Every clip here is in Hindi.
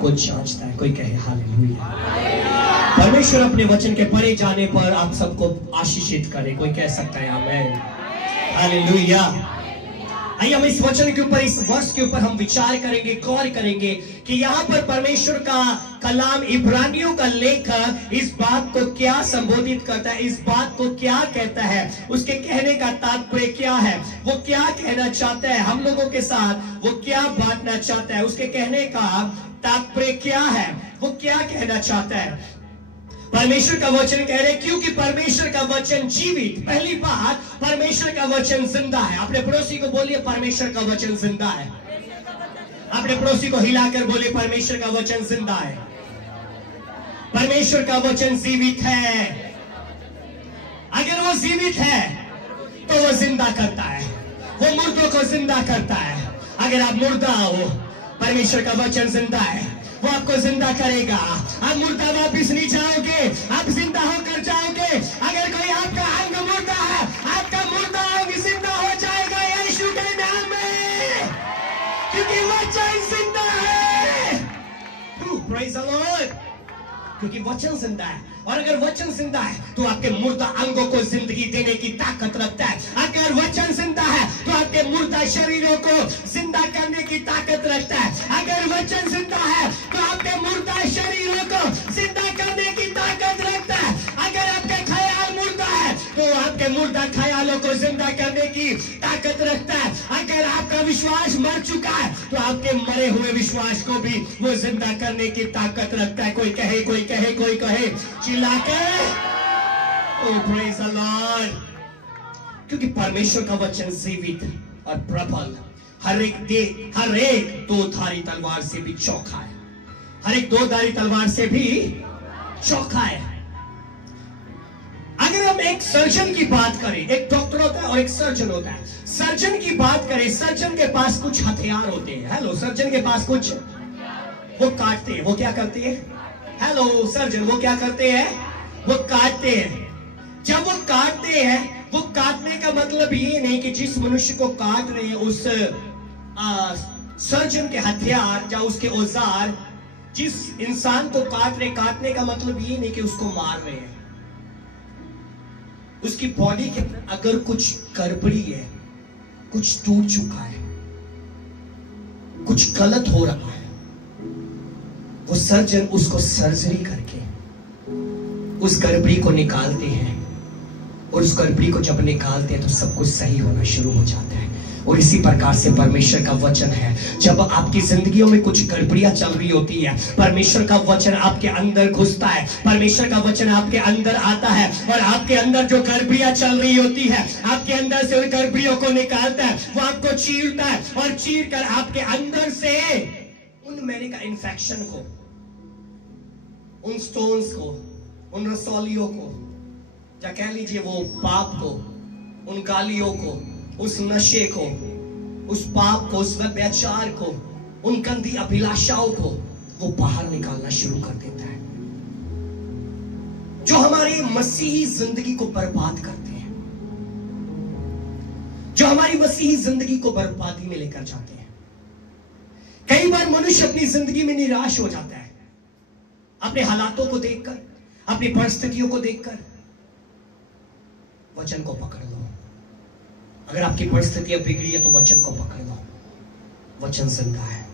को जांचता है। कोई कहे हालेलुया। परमेश्वर अपने वचन के परे जाने पर आप सबको आशीषित करे। कोई कह सकता है आमीन, हालेलुया। आइए हम इस वचन के ऊपर, इस वर्ष के ऊपर हम विचार करेंगे, गौर करेंगे कि यहाँ पर परमेश्वर का कलाम, इब्रानियों का लेखक इस बात को क्या संबोधित करता है, इस बात को क्या कहता है, उसके कहने का तात्पर्य क्या है, वो क्या कहना चाहता है हम लोगों के साथ, वो क्या बांटना चाहता है, उसके कहने का तात्पर्य क्या है, वो क्या कहना चाहता है। परमेश्वर का वचन कह रहे क्योंकि परमेश्वर का वचन जीवित। पहली बात, परमेश्वर का वचन जिंदा है। अपने पड़ोसी को बोलिए परमेश्वर का वचन जिंदा है। अपने पड़ोसी को हिलाकर बोलिए परमेश्वर का वचन जिंदा है। परमेश्वर का वचन जीवित है। अगर वो जीवित है तो वो जिंदा करता है, वो मुर्दों को जिंदा करता है। अगर आप मुर्दा हो, परमेश्वर का वचन जिंदा है, वो आपको जिंदा करेगा। आप मुर्दा वापिस नहीं जाओगे, आप जिंदा होकर जाओगे। अगर कोई आपका अंग मुर्दा है, आपका मुर्दा अंग जिंदा हो जाएगा यीशु के नाम में, क्योंकि वचन जिंदा है। Praise the Lord. क्योंकि वचन जिंदा है, और अगर वचन जिंदा है तो आपके मुर्दा अंगों को जिंदगी देने की ताकत रखता है। अगर वचन जिंदा है तो आपके मुर्दा शरीरों को जिंदा करने की ताकत रखता है। अगर वचन जिंदा है तो आपके मुर्दा शरीरों को जिंदा करने की ताकत रखता है। अगर आपका ख्याल मुर्दा है तो आपके मुर्दा ख्यालों को जिंदा करने की ताकत रखता है। अगर आपका विश्वास मर चुका है तो आपके मरे हुए विश्वास को भी वो जिंदा करने की ताकत रखता है। कोई कहे, कोई कहे, कोई कहे चिल्लाकर ओह प्रेज़ द लॉर्ड। क्योंकि परमेश्वर का वचन जीवित और प्रबल, हर एक दो धारी तलवार से भी चौखा है। हर एक दो धारी तलवार से भी चौखा है। अगर हम एक सर्जन की बात करें, एक डॉक्टर होता है और एक सर्जन होता है। सर्जन की बात करें, सर्जन के पास कुछ हथियार होते हैं। हेलो, सर्जन के पास कुछ, वो काटते हैं। वो क्या करते हैं? हेलो सर्जन, वो क्या करते हैं? वो काटते हैं। जब वो काटते हैं, वो काटने का मतलब ये नहीं कि जिस मनुष्य को काट रहे हैं उस सर्जन के हथियार या उसके औजार, जिस इंसान को काट रहे, काटने का मतलब ये नहीं कि उसको मार रहे हैं। उसकी बॉडी के अगर कुछ गड़बड़ी है, कुछ टूट चुका है, कुछ गलत हो रहा है, वो सर्जन उसको सर्जरी करके उस गड़बड़ी को निकालते हैं। और उस गड़बड़ी को जब निकालते हैं तो सब कुछ सही होना शुरू हो जाता है। और इसी प्रकार से परमेश्वर का वचन है। जब आपकी जिंदगियों में कुछ गड़बड़ियां चल रही होती है, परमेश्वर का वचन आपके अंदर घुसता है, परमेश्वर का वचन आपके अंदर आता है और आपके अंदर जो गड़बड़ियां चल रही होती है, आपके अंदर से उन गड़बड़ियों को निकालता है। वो आपको चीरता है और चीर कर आपके अंदर से उन मैले का इन्फेक्शन को, उन स्टोन्स को, उन रसौलियों को, या कह लीजिए वो पाप को, उन गालियों को, उस नशे को, उस पाप को, उस व्यभिचार को, उन गंदी अभिलाषाओं को वो बाहर निकालना शुरू कर देता है, जो हमारी मसीही जिंदगी को बर्बाद करते हैं, जो हमारी मसीही जिंदगी को बर्बादी में लेकर जाते हैं। कई बार मनुष्य अपनी जिंदगी में निराश हो जाता है, अपने हालातों को देखकर, अपनी परिस्थितियों को देखकर। वचन को पकड़ लो। अगर आपकी परिस्थितियां बिगड़ी है तो वचन को पकड़ लो। वचन जिंदा है।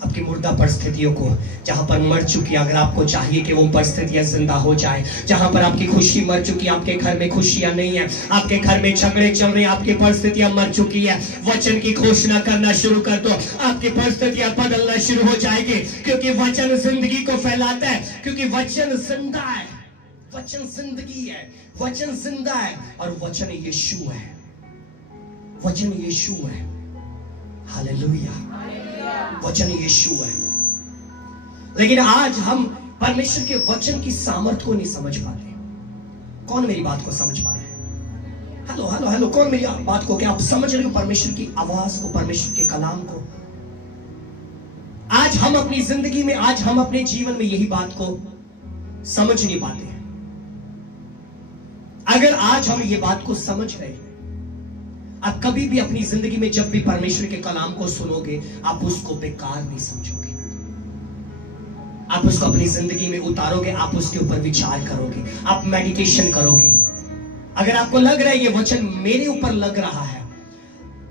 आपकी मुर्दा परिस्थितियों को, जहां पर मर चुकी, अगर आपको चाहिए कि वो परिस्थितियां जिंदा हो जाए, जहां पर आपकी खुशी मर चुकी, आपके घर में खुशियां नहीं है, आपके घर में झगड़े चल रहे हैं, आपकी परिस्थितियां मर चुकी है, वचन की घोषणा करना शुरू कर दो, आपकी परिस्थितियां बदलना शुरू हो जाएगी। क्योंकि वचन जिंदगी को फैलाता है, क्योंकि वचन जिंदा है, वचन जिंदगी है, वचन जिंदा है और वचन यीशु है, वचन यीशु है। हालेलुया। वचन यीशु है। लेकिन आज हम परमेश्वर के वचन की सामर्थ्य को नहीं समझ पाते। कौन मेरी बात को समझ पा रहे हैं? हेलो हेलो हेलो, कौन मेरी बात को, क्या आप समझ रहे हो परमेश्वर की आवाज को, परमेश्वर के कलाम को? आज हम अपनी जिंदगी में, आज हम अपने जीवन में यही बात को समझ नहीं पाते हैं। अगर आज हम ये बात को समझ रहे, आप कभी भी अपनी जिंदगी में जब भी परमेश्वर के कलाम को सुनोगे, आप उसको बेकार नहीं समझोगे। आप उसको अपनी जिंदगी में उतारोगे, आप उसके ऊपर विचार करोगे, आप मेडिटेशन करोगे। अगर आपको लग रहा है ये वचन मेरे ऊपर लग रहा है,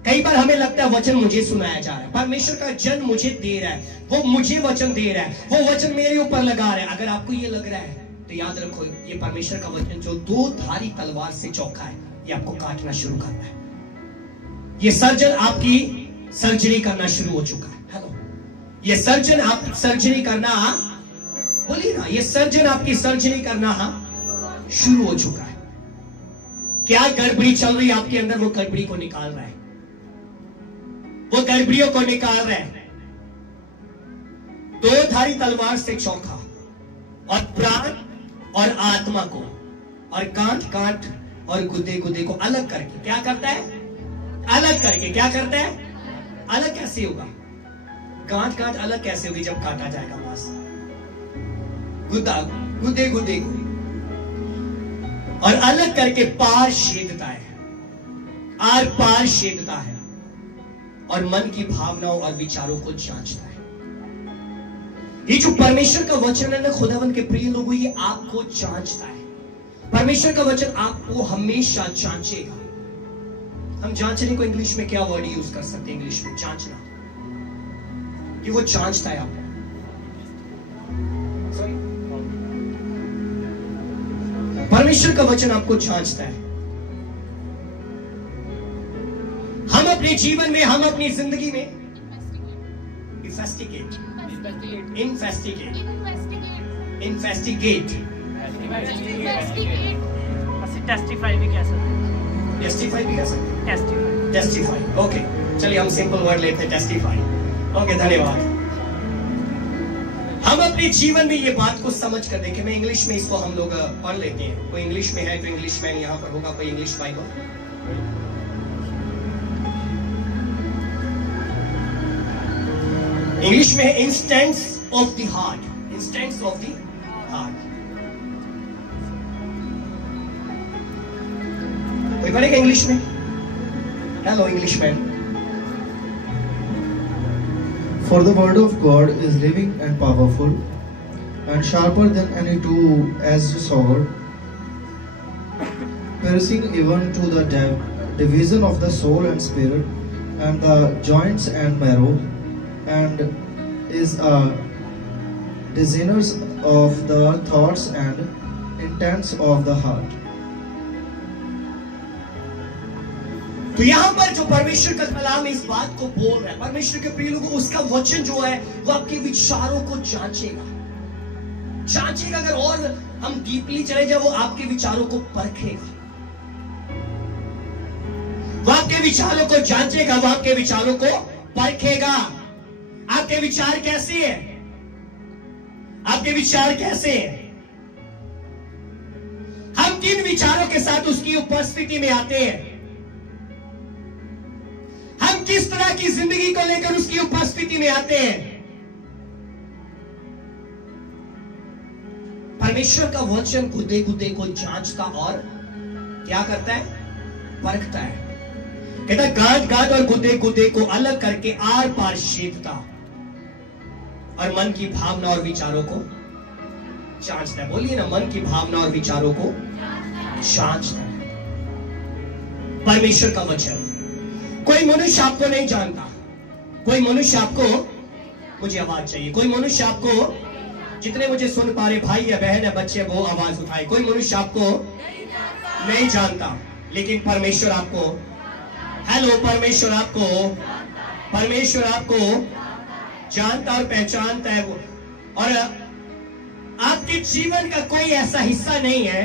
कई बार हमें लगता है वचन मुझे सुनाया जा रहा है, परमेश्वर का जन मुझे दे रहा है, वो मुझे वचन दे रहा है, वो वचन मेरे ऊपर लगा रहा है। अगर आपको ये लग रहा है तो याद रखो, ये परमेश्वर का वचन जो दो धारी तलवार से चौका है, ये आपको काटना शुरू करना है। ये सर्जन आपकी सर्जरी करना शुरू हो चुका है। हेलो, ये सर्जन आप सर्जरी करना, बोलिए ना, ये सर्जन आपकी सर्जरी करना शुरू हो चुका है। क्या गड़बड़ी चल रही है आपके अंदर, वो गड़बड़ी को निकाल रहा है, वो गड़बड़ियों को निकाल रहा है। दो धारी तलवार से चौका, और प्राण और आत्मा को, और कांट कांट और गुदे गुदे को अलग करके क्या करता है? अलग करके क्या करता है? अलग कैसे होगा? गांठ गांठ अलग कैसे होगी जब काटा जाएगा मांस? गुदा गुदे गुदे को और अलग करके पार छेदता है, आर पार छेदता है, और मन की भावनाओं और विचारों को जांचता है। ये जो परमेश्वर का वचन है ना खुदावन के प्रिय लोगों, ये आपको जांचता है। परमेश्वर का वचन आपको हमेशा जांचेगा। हम जांचने को इंग्लिश में क्या वर्ड यूज कर सकते हैं? इंग्लिश में जांचना, कि वो जांचता है आपको। परमेश्वर का वचन आपको जांचता है। हम अपने जीवन में, हम अपनी जिंदगी में इन्वेस्टिगेट टेस्टिफाई भी कह सकते हैं। टेस्टिफाई भी कह सकते हैं। टेस्टिफाई, ओके, चलिए हम सिंपल वर्ड लेते हैं, टेस्टिफाई। ओके, धन्यवाद। हम अपने जीवन में ये बात को समझ कर देखें। मैं इंग्लिश में इसको हम लोग पढ़ लेते हैं। कोई इंग्लिश में है तो इंग्लिश मैन यहां पर होगा, कोई इंग्लिश बाइबल। इंग्लिश में है instants of the heart. Instants of the heart. कोई पढ़ेगा इंग्लिश में? Hello English man. For the word of God is living and powerful, and sharper than any two-edged sword, piercing even to the division of the soul and spirit, and the joints and marrow, and is a discerner of the thoughts and intents of the heart. तो यहां पर जो परमेश्वर का कलाम इस बात को बोल रहा है, परमेश्वर के प्रिय लोगों, उसका वचन जो है वो आपके विचारों को जांचेगा। जांचेगा, अगर और हम डीपली चले जाए, वो आपके विचारों को परखेगा, वो आपके विचारों को जांचेगा, वो आपके विचारों को परखेगा। आपके विचार कैसे हैं? आपके विचार कैसे हैं? हम किन विचारों के साथ उसकी उपस्थिति में आते हैं? हम किस तरह की जिंदगी को लेकर उसकी उपस्थिति में आते हैं? परमेश्वर का वचन गुदे गुदे को जांचता और क्या करता है? परखता है। कहता है गांठ गांठ और गुदे गुदे को अलग करके आर पार छेदता, और मन की भावना और विचारों को जांचता है। बोलिए ना, मन की भावना और विचारों को जांचता है। परमेश्वर का वचन। कोई मनुष्य आपको नहीं जानता, कोई मनुष्य आपको, मुझे आवाज चाहिए, कोई मनुष्य आपको, जितने मुझे सुन पा रहे भाई या बहन या बच्चे, वो आवाज उठाए। कोई मनुष्य आपको नहीं जानता, लेकिन परमेश्वर आपको, हेलो, परमेश्वर आपको जानता और पहचानता है। और आपके जीवन का कोई ऐसा हिस्सा नहीं है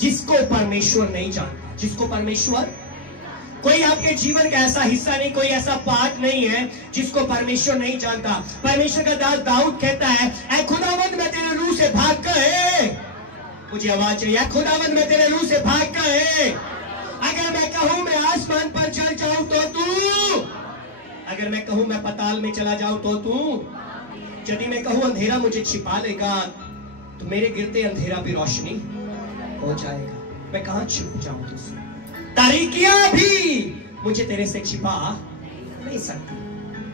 जिसको परमेश्वर नहीं जानता, जिसको परमेश्वर, कोई आपके जीवन का ऐसा हिस्सा नहीं, कोई ऐसा पार्ट नहीं है जिसको परमेश्वर नहीं जानता। परमेश्वर का दास दाऊद कहता है, ऐ खुदावंद मैं तेरे रूह से भाग गए, मुझे आवाज चाहिए, ऐ खुदावंद मैं तेरे रूह से भाग गए। अगर मैं कहूं मैं आसमान पर चल जाऊं तो तू, अगर मैं कहूं मैं पताल में चला जाऊं तो तू, यदि मैं कहूं अंधेरा मुझे छिपा लेगा, तो मेरे गिरते अंधेरा भी रोशनी हो जाएगा। मैं कहां छिप जाऊं तुझसे? तारीकियां भी मुझे तेरे से छिपा नहीं सकती।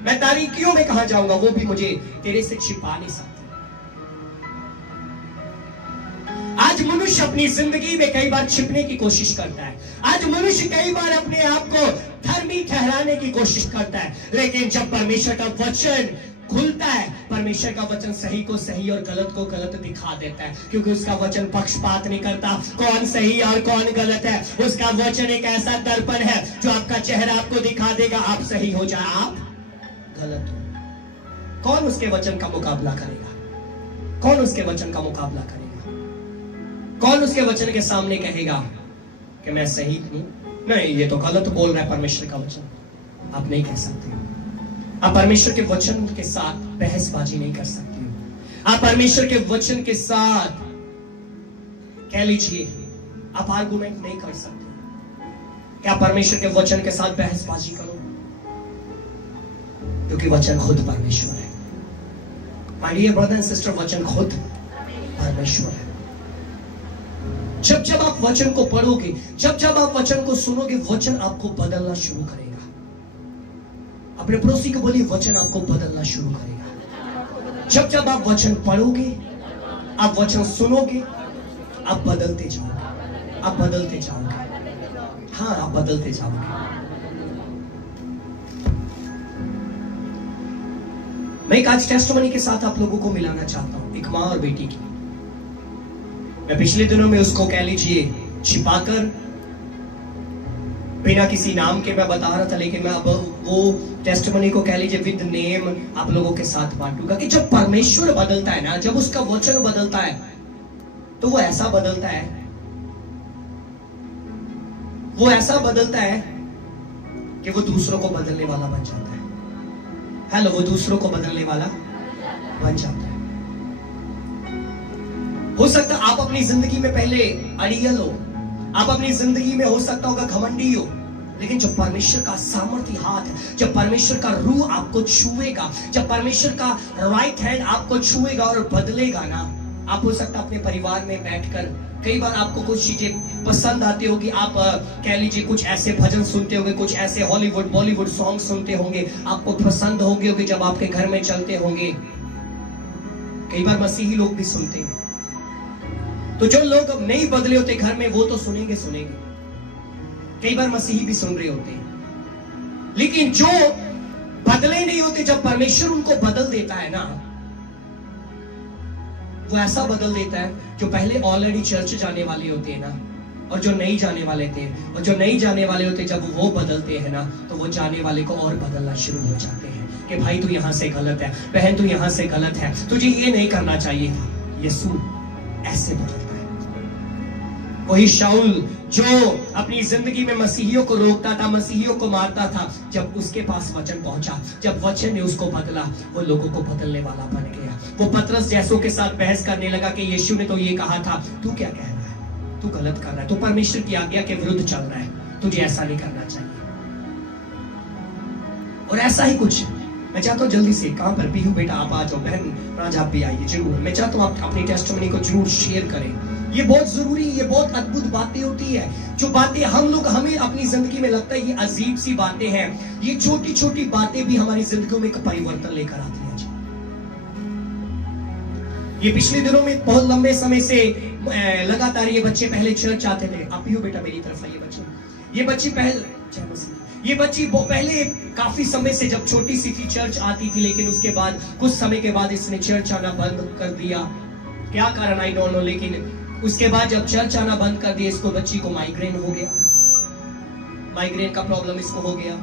मैं तारीकियों में कहां जाऊंगा, वो भी मुझे तेरे से छिपा नहीं सकती। आज मनुष्य अपनी जिंदगी में कई बार छिपने की कोशिश करता है। आज मनुष्य कई बार अपने आप को धर्मी ठहराने की कोशिश करता है, लेकिन जब परमेश्वर का वचन खुलता है, परमेश्वर का वचन सही को सही और गलत को गलत दिखा देता है, क्योंकि उसका वचन पक्षपात नहीं करता कौन सही और कौन गलत है। उसका वचन एक ऐसा दर्पण है जो आपका चेहरा आपको दिखा देगा, आप सही हो जाए, आप गलत हो। कौन उसके वचन का मुकाबला करेगा? कौन उसके वचन का मुकाबला करेगा? कौन उसके वचन के सामने कहेगा कि मैं सही हूं? नहीं, ये तो गलत बोल रहा है परमेश्वर का वचन। आप नहीं कह सकते। आप परमेश्वर के वचन के साथ बहसबाजी नहीं कर सकते हो। आप परमेश्वर के वचन के साथ कह लीजिए आप आर्गुमेंट नहीं कर सकते। क्या परमेश्वर के वचन के साथ बहसबाजी करो? क्योंकि वचन खुद परमेश्वर है। My dear brother and sister, वचन खुद परमेश्वर है। जब जब आप वचन को पढ़ोगे, जब जब आप वचन को सुनोगे, वचन आपको बदलना शुरू करेगा। अपने पड़ोसी को बोलिए, वचन आपको बदलना शुरू करेगा। जब जब आप वचन पढ़ोगे, आप वचन सुनोगे, आप बदलते जाओगे, आप बदलते जाओगे। हाँ, आप बदलते जाओगे। मैं एक आज टेस्टिमनी के साथ आप लोगों को मिलाना चाहता हूं, एक माँ और बेटी की। मैं पिछले दिनों में उसको कह लीजिए छिपाकर, बिना किसी नाम के मैं बता रहा था, लेकिन मैं अब वो टेस्टिमनी को कह लीजिए विद नेम आप लोगों के साथ बांटूंगा कि जब परमेश्वर बदलता है ना, जब उसका वचन बदलता है, तो वो ऐसा बदलता है, वो ऐसा बदलता है कि वो दूसरों को बदलने वाला बन जाता है। हेलो, वो दूसरों को बदलने वाला बन जाता है। हो सकता है आप अपनी जिंदगी में पहले अड़ियल हो, आप अपनी जिंदगी में हो सकता होगा घमंडी हो, लेकिन जब परमेश्वर का सामर्थ्य हाथ, जब परमेश्वर का रूह आपको छुएगा, जब परमेश्वर का राइट हैंड आपको छुएगा और बदलेगा ना, आप हो सकता अपने परिवार में बैठकर कई बार आपको कुछ चीजें पसंद आती होगी, आप कह लीजिए कुछ ऐसे भजन सुनते होंगे, कुछ ऐसे हॉलीवुड बॉलीवुड सॉन्ग सुनते होंगे, आपको पसंद होंगे जब आपके घर में चलते होंगे। कई बार मसीही लोग भी सुनते हैं। तो जो लोग नहीं बदले होते घर में, वो तो सुनेंगे। कई बार मसीही भी सुन रहे होते हैं, लेकिन जो बदले नहीं होते, जब परमेश्वर उनको बदल देता है ना, वो ऐसा बदल देता है जो पहले ऑलरेडी चर्च जाने वाले होते हैं ना, और जो नहीं जाने वाले थे, और जो नहीं जाने वाले होते, जब वो बदलते हैं ना, तो वो जाने वाले को और बदलना शुरू हो जाते हैं कि भाई तू यहां से गलत है, बहन तू यहां से गलत है, तुझे ये नहीं करना चाहिए था। यीशु ऐसे बदलता है। वही शाऊल जो अपनी जिंदगी में मसीहियों को रोकता था, मसीहियों को मारता था, जब उसके पास वचन पहुंचा, जब वचन ने उसको बदला, वो लोगों को बदलने वाला बन गया। वो पतरस जैसों के साथ बहस करने लगा कि यीशु ने तो ये कहा था, तू क्या कह रहा है, तू गलत कर रहा है, तू परमेश्वर की आज्ञा के विरुद्ध चल रहा है, तुझे ऐसा नहीं करना चाहिए। और ऐसा ही कुछ मैं चाहता हूँ जल्दी से, कहां पर पीहू बेटा आप आ जाओ, बहन आज आप भी आइए जरूर। मैं चाहता हूँ आप अपनी टेस्टिमनी को जरूर शेयर करें। ये बहुत जरूरी, ये बहुत अद्भुत बातें होती है, जो बातें हमें अपनी जिंदगी में लगता है ये अजीब सी बातें हैं, ये छोटी छोटी बातें भी हमारी जिंदगी में एक परिवर्तन लेकर आती है। ये पिछले दिनों में बहुत लंबे समय से लगातार ये बच्चे पहले चर्च आते थे। आप भी हो बेटा मेरी तरफ आइए बच्चे। ये बच्ची पहले काफी समय से जब छोटी सी थी चर्च आती थी, लेकिन उसके बाद कुछ समय के बाद इसने चर्च आना बंद कर दिया। क्या कारण आई डोंट नो, लेकिन उसके बाद जब चर्च आना बंद कर दिया, इसको बच्ची को माइग्रेन हो गया, माइग्रेन का प्रॉब्लम इसको हो गया,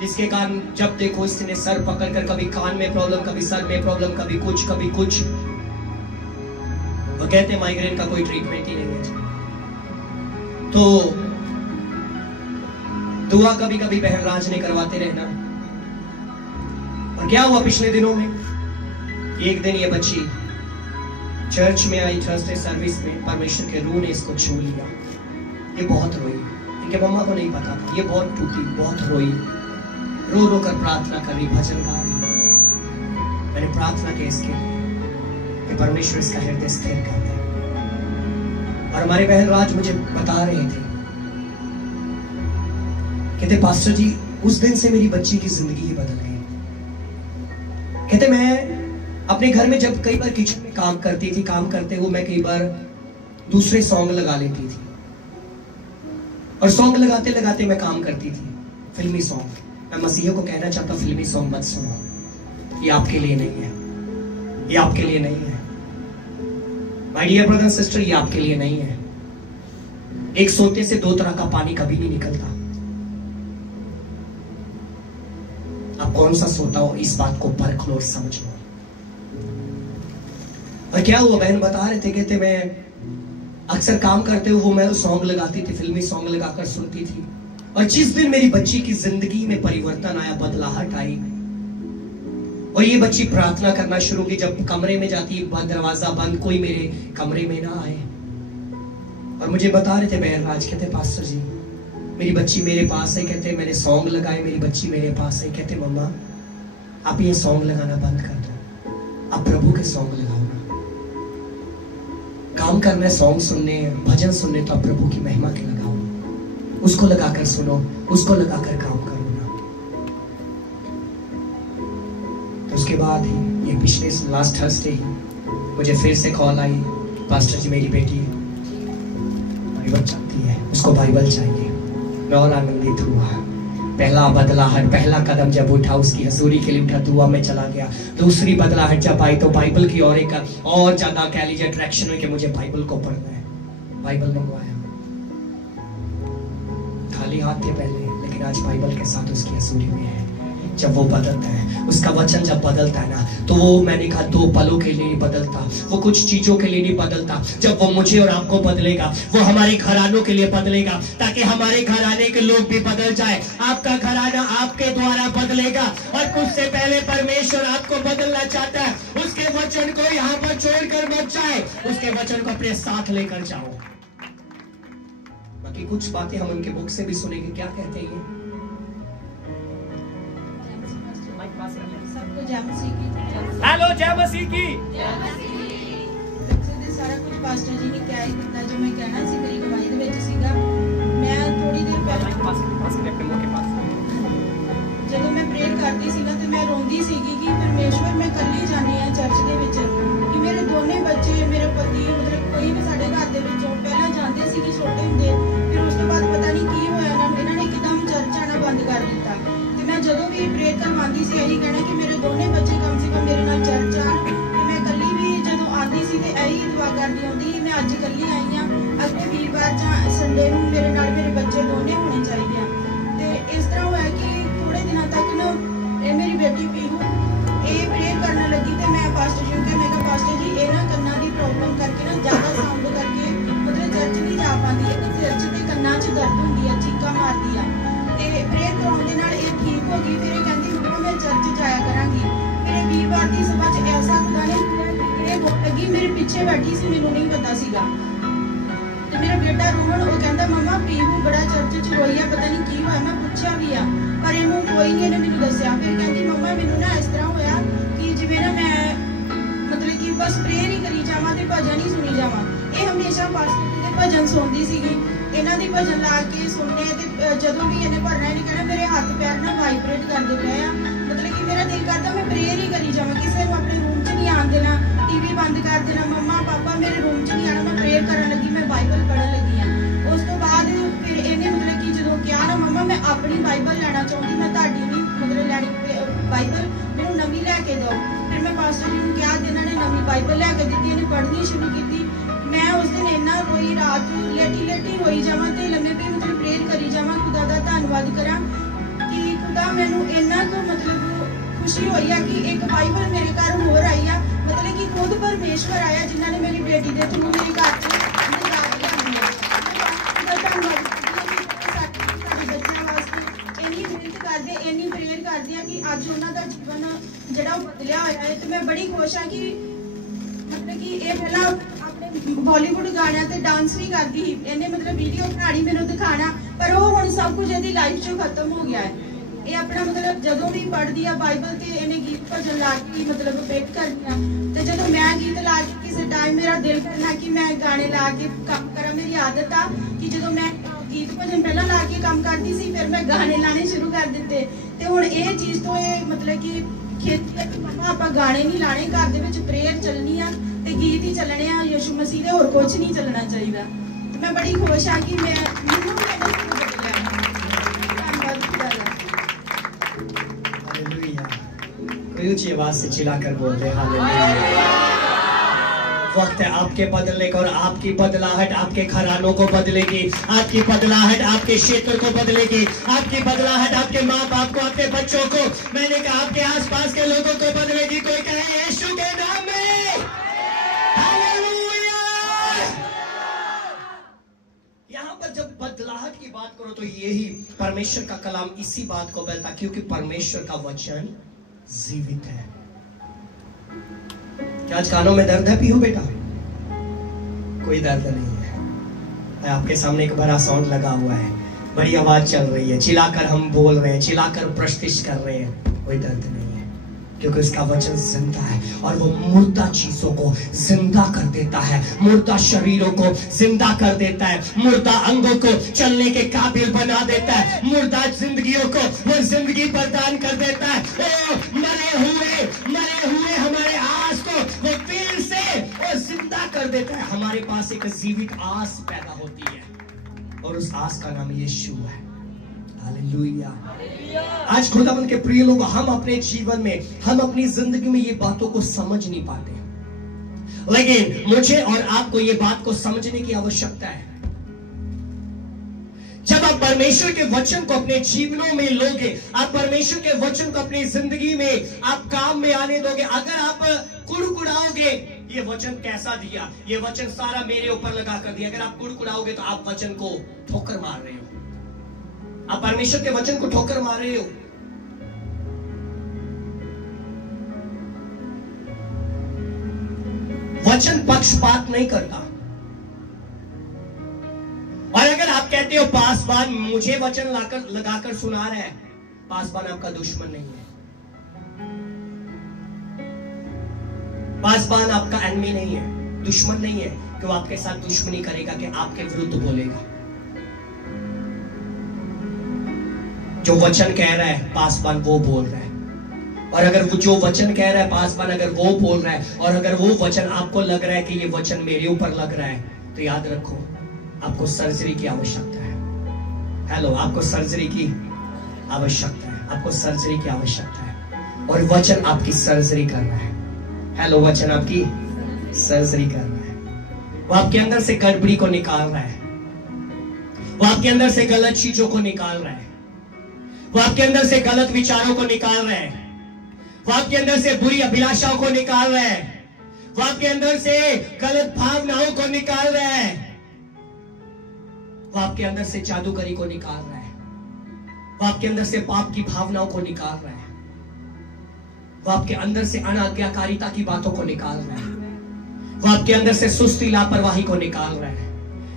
जिसके कारण जब देखो इसने सर पकड़कर कभी कान में प्रॉब्लम, कभी सर में प्रॉब्लम, कभी कुछ कभी कुछ। वो कहते माइग्रेन का कोई ट्रीटमेंट ही नहीं है। तो दुआ कभी कभी बहन राज ने करवाते रहना। और क्या हुआ पिछले दिनों में, एक दिन ये बच्ची चर्च में आई, थर्सडे सर्विस में, परमेश्वर के रूह ने इसको छू लिया। ये बहुत रोई, इनके मम्मा को नहीं पता था, ये बहुत टूटी, बहुत रोई, रो रो कर प्रार्थना कर रही, भजन गा रही। मैंने प्रार्थना की इसके कि परमेश्वर इसका हृदय स्थिर कर दे। और हमारे बहन राज मुझे बता रहे थे, कहते पास्टर जी उस दिन से मेरी बच्ची की जिंदगी ही बदल गई। कहते मैं अपने घर में जब कई बार किचन में काम करती थी, काम करते हुए मैं कई बार दूसरे सॉन्ग लगा लेती थी, और सॉन्ग लगाते लगाते मैं काम करती थी, फिल्मी सॉन्ग। मैं मसीह को कहना चाहता हूं, फिल्मी सॉन्ग मत सुनो, ये आपके लिए नहीं है, ये आपके लिए नहीं है माय डियर ब्रदर सिस्टर, ये आपके लिए नहीं है। एक सोते से दो तरह का पानी कभी नहीं निकलता। आप कौन सा सोता हो, इस बात को परख लो और समझ लो। और क्या हुआ, बहन बता रहे थे, कहते मैं अक्सर काम करते हुए वो मैं सॉन्ग लगाती थी, फिल्मी सॉन्ग लगाकर सुनती थी। और जिस दिन मेरी बच्ची की जिंदगी में परिवर्तन आया, बदलाहट आई, और ये बच्ची प्रार्थना करना शुरू की, जब कमरे में जाती दरवाजा बंद, कोई मेरे कमरे में ना आए। और मुझे बता रहे थे बहन राज, कहते पास्टर जी मेरी बच्ची मेरे पास है, कहते मैंने सॉन्ग लगाए, मेरी बच्ची मेरे पास है, कहते मम्मा आप ये सॉन्ग लगाना बंद कर दो, आप प्रभु के सॉन्ग लगाओ ना। काम करना है, सॉन्ग सुनने, भजन सुनने, तो आप प्रभु की महिमा के लगाओ, उसको लगाकर सुनो, उसको लगाकर काम करो ना। तो उसके बाद ही ये पिछले लास्ट थर्सडे ही मुझे फिर से कॉल आई, पास्टर जी मेरी बेटी बाइबल चाहती है, उसको बाइबल चाहिए। मैं और आनंदित हुआ। पहला बदलाहट, पहला कदम जब उठा, उसकी हजूरी के लिए उठा, दुआ में चला गया। दूसरी बदलाहट जब आई तो बाइबल की और एक और ज्यादा कह लीजिए अट्रैक्शन हुई कि मुझे बाइबल को पढ़ना है। बाइबल मंगवाया, खाली हाथ थे पहले, लेकिन आज बाइबल के साथ उसकी हजूरी में है। जब वो बदलता है, उसका वचन जब बदलता है ना, तो वो मैंने कहा दो पलों के लिए नहीं बदलता, वो कुछ चीजों के लिए नहीं बदलता। जब वो मुझे और आपको बदलेगा, वो हमारे घरानों के लिए बदलेगा, ताकि हमारे घराने के लोग भी बदल जाए। आपका घराना आपके द्वारा बदलेगा, और कुछ से पहले परमेश्वर आपको बदलना चाहता है। उसके वचन को यहाँ पर छोड़कर मत जाए, उसके वचन को अपने साथ लेकर जाओ। बाकी कुछ बातें हम उनके बुक से भी सुनेंगे। क्या कहते हैं? हेलो, जय मसीह की। सारा कुछ पास्टर जी ने क्या ही किया, जो मैं कहना सी मेरी गवाही ਦੇ ਵਿੱਚ ਸੀਗਾ। मैं थोड़ी देर पहले ਜਦੋਂ मैं प्रेयर करती सी ना, तो मैं रोंदी सीगी कि परमेश्वर मैं कल्ली जानी है चर्च ਦੇ ਵਿੱਚ कि मेरे दोनों बच्चे, मेरे पति, मतलब कोई भी ਸਾਡੇ ਘਰ ਦੇ ਵਿੱਚੋਂ ਪਹਿਲਾਂ ਜਾਂਦੇ ਸੀ ਕਿ ਛੋਟੇ ਹੁੰਦੇ, ਫਿਰ ਉਸ ਤੋਂ ਬਾਅਦ ਪਤਾ ਨਹੀਂ ਕੀ ਹੋਇਆ ਨਾ, ਇਹਨਾਂ ਨੇ ਇੱਕਦਮ ਚਰਚ ਆਣਾ ਬੰਦ ਕਰ ਦਿੱਤਾ। ਤੇ ਮੈਂ ਜਦੋਂ ਵੀ प्रेयर ਕਰਵਾਉਂਦੀ ਸੀ ਇਹੀ ਕਹਿਣਾ ਕਿ ਮੇਰੇ ਦੋਨੇ ਬੱਚੇ ਕਮ ਸੇ ਕਮ ਮੇਰੇ ਨਾਲ ਚਰਚ ਆਣ। ਤੇ ਮੈਂ ਕੱਲੀ ਵੀ ਜਦੋਂ ਆਉਂਦੀ ਸੀ ਤੇ ਇਹੀ ਦੁਆ ਕਰਦੀ ਆਉਂਦੀ, ਮੈਂ ਅੱਜ ਕੱਲੀ ਆਈ ਆ, ਅੱਗੇ ਵੀਰਵਾਰ ਜਾਂ ਸੰਡੇ ਨੂੰ ਮੇਰੇ ਨਾਲ ਮੇਰੇ ਬੱਚੇ ਦੋਨੇ ਹੋਣੇ ਚਾਹੀਦੇ ਆ। ਤੇ ਇਸ ਤਰ੍ਹਾਂ ਹੋਇਆ ਕਿ ਥੋੜੇ ਦਿਨਾਂ ਤੱਕ ਨਾ ਇਹ ਮੇਰੀ ਬੇਟੀ ਪੀਹੂ ਇਹ प्रेयर ਕਰਨ ਲੱਗੀ, ਤੇ ਮੈਂ ਪਾਸਟਰ ਜੀ ਨੂੰ ਕਿਹਾ, ਮੈਂ ਕਿਹਾ ਪਾਸਟਰ ਜੀ ਇਹ ਨਾ ਕੰਨਾਂ ਦੀ ਪ੍ਰੋਬਲਮ ਕਰਕੇ ਨਾ ਜ਼ਿਆਦਾ ਸਾਊਂਡ ਕਰਕੇ ਮਤਲਬ ਚਰਚ ਨਹੀਂ ਜਾ ਪਾਉਂਦੀ ਹੈ, ਤੇ ਚਰਚ ਦੇ ਕੰਨਾਂ 'ਚ ਦਰਦ ਹੁੰਦੀ ਆ, ਚੀਕਾਂ ਮਾਰਦੀ ਆ। ਤੇ प्रेयर ਕਰਾਉਣ ਦੇ ਨਾਲ ਇਹ ਠੀਕ ਹੋ ਗਈ। ਫਿਰ ਇਹ ਕਹਿੰਦੀ ਮੰਮਾ ਮੈਂ ਚਰਚ ਜਾਇਆ ਕਰਾਂਗੀ। ਫਿਰ ਵੀਰਵਾਰ ਦੀ ਸਭਾ 'ਚ ਐਸਾ ਖੁਦਾ ਨੇ ਇਹ ਲੱਗੀ ਮੇਰੇ ਪਿੱਛੇ ਬੈਠੀ ਸੀ, ਮੈਨੂੰ ਨਹੀਂ ਪਤਾ ਸੀਗਾ। ਤੇ ਮੇਰਾ ਬੇਟਾ ਰੋਹਨ ਉਹ ਕਹਿੰਦਾ ਮੰਮਾ ਪੀਹੂ ਬੜਾ ਚਰਚ 'ਚ ਰੋਈ ਆ, ਪਤਾ ਨਹੀਂ ਕੀ ਹੋਇਆ। ਮੈਂ ਪੁੱਛਿਆ ਵੀ ਆ, ਪਰ ਇਹਨੂੰ ਕੋਈ ਨਹੀਂ, ਇਹਨੇ ਮੈਨੂੰ ਦੱਸਿਆ। ਫਿਰ ਕਹਿੰਦੀ ਮੰਮਾ ਮੈਨੂੰ ਨਾ ਇਸ ਤਰ੍ਹਾਂ ਹੋਇਆ ਕਿ ਜਿਵੇਂ ਨਾ ਮੈਂ ਮਤਲਬ ਕਿ ਬਸ ਪ੍ਰੇਅਰ ਹੀ ਕਰੀ ਜਾਵਾਂ ਤੇ ਭਜਨ ਹੀ ਸੁਣੀ ਜਾਵਾਂ। ਇਹ ਹਮੇਸ਼ਾ ਪਾਸਟਰ ਜੀ ਦੇ ਭਜਨ ਸੁਣਦੀ ਸੀਗੀ, ਇਹਨਾਂ ਦੀ ਭਜਨ ਲਾ ਕੇ ਸੁਣਨੇ। ਤੇ ਜਦੋਂ ਵੀ ਇਹਨੇ ਭਰਨਾ, ਇਹਨੇ ਕਹਿਣਾ ਮੇਰੇ ਹੱਥ ਪੈਰ ਨਾ ਵਾਈਬ੍ਰੇਟ ਕਰਦੇ ਪਏ ਆ, ਮਤਲਬ ਕਿ ਮੇਰਾ ਦਿਲ ਕਰਦਾ ਮੈਂ ਪ੍ਰੇਅਰ ਹੀ ਕਰੀ ਜਾਵਾਂ, ਕਿਸੇ ਨੂੰ ਆਪਣੇ ਰੂਮ 'ਚ ਨਹੀਂ ਆਉਣ ਦੇਣਾ, ਟੀਵੀ ਬੰਦ ਕਰ ਦੇਣਾ, ਮੰਮਾ ਪਾਪਾ ਮੇਰੇ ਰੂਮ 'ਚ ਨਹੀਂ ਆਉਣਾ, ਮੈਂ ਪ੍ਰੇਅਰ ਕਰਨ ਲੱਗੀ, ਮੈਂ ਬਾਈਬਲ ਪੜ੍ਹਨ ਲੱਗੀ ਆ। ਉਸ ਤੋਂ ਬਾਅਦ ਫਿਰ ਇਹਨੇ ਮਤਲਬ ਕਿ ਜਦੋਂ ਕਿਹਾ ਨਾ ਮੰਮਾ ਮੈਂ ਆਪਣੀ ਬਾਈਬਲ ਲੈਣਾ ਚਾਹੁੰਦੀ, ਮੈਂ ਤੁਹਾਡੀ ਨਹੀਂ ਮਤਲਬ ਲੈਣੀ ਬਾਈਬਲ, ਮੈਨੂੰ ਨਵੀਂ ਲੈ ਕੇ ਦਿਓ। ਫਿਰ ਮੈਂ ਪਾਸਟਰ ਜੀ ਨੂੰ ਕਿਹਾ ਤੇ ਇਹਨਾਂ ਨੇ ਨਵੀਂ ਬਾਈਬਲ ਲੈ ਕੇ ਦਿੱਤੀ, ਇਹਨੇ ਪੜ੍ਹਨੀ ਸ਼ੁਰੂ ਕੀਤੀ। ਮੈਂ ਉਸ ਦਿਨ ਇੰਨਾ ਰੋਈ, ਰਾਤ ਨੂੰ ਲੇਟੀ ਲੇਟੀ ਰੋਈ ਜਾਵਾਂ ਤੇ ਲੰਮੇ ਪਈ ਮਤਲਬ ਪ੍ਰੇਅਰ ਕਰੀ ਜਾਵਾਂ, ਖੁਦਾ ਦਾ ਧੰਨਵਾਦ ਕਰਾਂ ਕਿ ਖੁਦਾ ਮੈਨੂੰ ਇੰਨਾ ਕੁ ਮਤਲਬ ਖੁਸ਼ੀ ਹੋਈ ਆ ਕਿ ਇੱਕ ਬਾਈਬਲ ਮੇਰੇ ਘਰ ਹੋਰ ਆਈ ਆ, ਮਤਲਬ ਕਿ ਖੁਦ ਪਰਮੇਸ਼ਵਰ ਆਇਆ ਜਿਨ੍ਹਾਂ ਨੇ ਮੇਰੀ ਬੇਟੀ ਦੇ ਥਰੂ ਮੇਰੇ ਘਰ 'ਚ ਨਿਜਾਤ ਲਿਆਂਦੀ ਹੈ। ਖੁਦਾ ਧੰਨਵਾਦ ਸਾਡੇ ਬੱਚਿਆਂ ਵਾਸਤੇ ਇੰਨੀ ਮਿਹਨਤ ਕਰਦੇ, ਇੰਨੀ ਪ੍ਰੇਅਰ ਕਰਦੇ ਆ ਕਿ ਅੱਜ ਉਹਨਾਂ ਦਾ ਜੀਵਨ ਜਿਹੜਾ ਉਹ ਬਦਲਿਆ ਹੋਇਆ ਹੈ। ਤੇ ਮੈਂ ਬੜੀ ਖੁਸ਼ ਹਾਂ ਕਿ ਮਤਲਬ ਕਿ ਇਹ ਪਹਿਲਾਂ ਆਪਣੇ ਬਾਲੀਵੁੱਡ ਗਾਣਿਆਂ ਤੇ ਡਾਂਸ ਵੀ ਕਰਦੀ ਸੀ, ਇਹਨੇ ਮਤਲਬ ਵੀਡੀਓ ਬਣਾਣੀ ਮੈਨੂੰ ਦਿਖਾਣਾ, ਪਰ ਉਹ ਹੁਣ ਸਭ ਕੁਝ ਇਹਦੀ ਲਾਈਫ 'ਚੋਂ ਖਤਮ ਹੋ ਗਿਆ ਹੈ। ਇਹ ਆਪਣਾ ਮਤਲਬ ਜਦੋਂ ਵੀ ਪੜ੍ਹਦੀ ਆ ਬਾਈਬਲ ਤੇ ਇਹਨੇ ਗੀਤ ਭਜਨ ਲਾ ਕੇ ਮਤਲਬ ਪੇਟ ਕਰਨੀ ਆ। ਤੇ ਜਦੋਂ ਮੈਂ ਗੀਤ ਲਾ ਕੇ ਕਿਸੇ ਟਾਈਮ ਮੇਰਾ ਦਿਲ ਕਰਨਾ ਕਿ ਮੈਂ ਗਾਣੇ ਲਾ ਕੇ ਕੰਮ ਕਰਾਂ, ਮੇਰੀ ਆਦਤ ਆ ਕਿ ਜਦੋਂ ਮੈਂ ਗੀਤ ਭਜਨ ਪਹਿਲਾਂ ਲਾ ਕੇ ਕੰਮ ਕਰਦੀ ਸੀ, ਫਿਰ ਮੈਂ ਗਾਣੇ ਲਾਣੇ ਸ਼ੁਰੂ ਕਰ ਦਿੱਤੇ। ਤੇ ਹੁਣ ਇਹ ਚੀਜ਼ ਤੋਂ ਇਹ ਮਤਲਬ ਕਿ ਖੇਤੀ ਹੈ ਕਿ ਮੰਮਾ ਆਪਾਂ ਗਾਣੇ ਨਹੀਂ ਲਾਣੇ, ਘਰ ਦੇ ਵਿੱਚ ਪ੍ਰੇਅਰ ਚੱਲਣੀ ਆ ਤੇ ਗੀਤ ਹੀ ਚੱਲਣੇ ਆ, ਯਿਸੂ ਮਸੀਹ ਤੇ ਹੋਰ ਕੁਝ ਨਹੀਂ ਚੱਲਣਾ ਚਾਹੀਦਾ। ਮੈਂ ਬੜੀ ਖੁਸ਼ ਆ ਕਿ ਮੈਨੂੰ ਵੀ ਇਹਨੇ ਸਕੂਲ ਬਦਲਿਆ। ਧੰਨਵਾਦ ਖੁਦਾ ਦਾ। हालेलुया। कोई ऊंची आवाज से चिल्लाकर बोल दे हालेलुया। वक्त है आपके बदलने का, और आपकी बदलाहट आपके घरानों को बदलेगी, आपकी बदलाहट आपके क्षेत्र को बदलेगी, आपकी बदलाहट आपके माँ बाप को, आपके बच्चों को, मैंने कहा आपके आसपास के लोगों को बदलेगी। कोई कहे यीशु के नाम में हालेलुया। यहाँ पर जब बदलाहट की बात करो तो यही परमेश्वर का कलाम इसी बात को बोलता, क्योंकि परमेश्वर का वचन जीवित है। क्या आज कानों में दर्द है? पीहू बेटा, कोई दर्द नहीं है। आपके सामने एक बड़ा साउंड लगा हुआ है, बड़ी आवाज चल रही है, चिल्लाकर हम बोल रहे हैं, चिल्लाकर प्रस्तिश कर रहे हैं, कोई दर्द नहीं है, क्योंकि उसका वचन जिंदा है और वो मुर्दा चीजों को जिंदा कर देता है, मुर्दा शरीरों को जिंदा कर देता है, मुर्दा अंगों को चलने के काबिल बना देता है, मुर्दा जिंदगियों को वो जिंदगी प्रदान कर देता है। ओ मरे हुए हमारे आस को वो फिर से वो जिंदा कर देता है। हमारे पास एक जीवित आस पैदा होती है और उस आस का नाम यीशु है। हालेलुया। आज खुदावंद के प्रिय लोग, हम अपने जीवन में, हम अपनी जिंदगी में ये बातों को समझ नहीं पाते, लेकिन मुझे और आपको ये बात को समझने की आवश्यकता है। जब आप परमेश्वर के वचन को अपने जीवनों में लोगे, आप परमेश्वर के वचन को अपनी जिंदगी में आप काम में आने दोगे, अगर आप कुड़कुड़ाओगे, ये वचन कैसा दिया, ये वचन सारा मेरे ऊपर लगा कर दिया, अगर आप कुड़कुड़ाओगे तो आप वचन को ठोकर मार रहे हो, आप परमेश्वर के वचन को ठोकर मार रहे हो। वचन पक्षपात नहीं करता। और अगर आप कहते हो पासवान मुझे वचन लगाकर सुना रहा है, पासवान आपका दुश्मन नहीं है, पासवान आपका एनिमी नहीं है, दुश्मन नहीं है, कि वो आपके साथ दुश्मनी करेगा, कि आपके विरुद्ध बोलेगा। जो वचन कह रहा है पासवान वो बोल रहा है, और अगर वो जो वचन कह रहा है पासवान अगर वो बोल रहा है, और अगर वो वचन आपको लग रहा है कि ये वचन मेरे ऊपर लग रहा है, तो याद रखो आपको सर्जरी की आवश्यकता है। हेलो, आपको सर्जरी की आवश्यकता है, आपको सर्जरी की आवश्यकता है, और वचन आपकी सर्जरी कर रहा है। हेलो, वचन आपकी सर्जरी कर रहा है। वो आपके अंदर से गड़बड़ी को निकाल रहा है, वो आपके अंदर से गलत चीजों को निकाल रहा है, वो आपके अंदर से गलत विचारों को निकाल रहा है, वो आपके अंदर से बुरी अभिलाषाओं को निकाल रहा है, वो आपके अंदर से गलत भावनाओं को निकाल रहा है, वो आपके अंदर से जादूगरी को निकाल रहा है, वो आपके अंदर से पाप की भावनाओं को निकाल रहा है, वो आपके अंदर से अनाज्ञाकारिता की बातों को निकाल रहा है, वो आपके अंदर से सुस्ती लापरवाही को निकाल रहा है,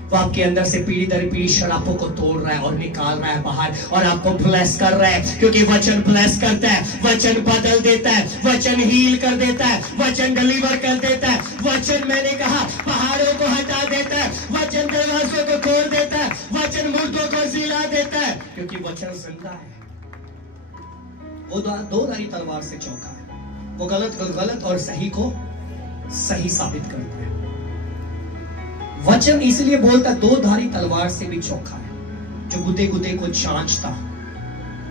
वो आपके अंदर से पीढ़ी दर पीढ़ी शराबों को तोड़ रहा है और निकाल रहा है बाहर, और आपको ब्लेस कर रहा है, क्योंकि वचन ब्लेस करता है, वचन बदल देता है, वचन हील कर देता है, वचन डिलीवर कर देता है, वचन मैंने कहा पहाड़ों को हटा देता है, वचन दरवाजों को तोड़ देता है, वचन मुर्दों को जिला देता है, क्योंकि वचन जिंदा है। वो दो धारी तलवार से चौका है, वो गलत को गलत और सही को सही साबित करता है। वचन इसलिए बोलता दो धारी तलवार से भी चौका है, जो गुदे गुदे को जांचता,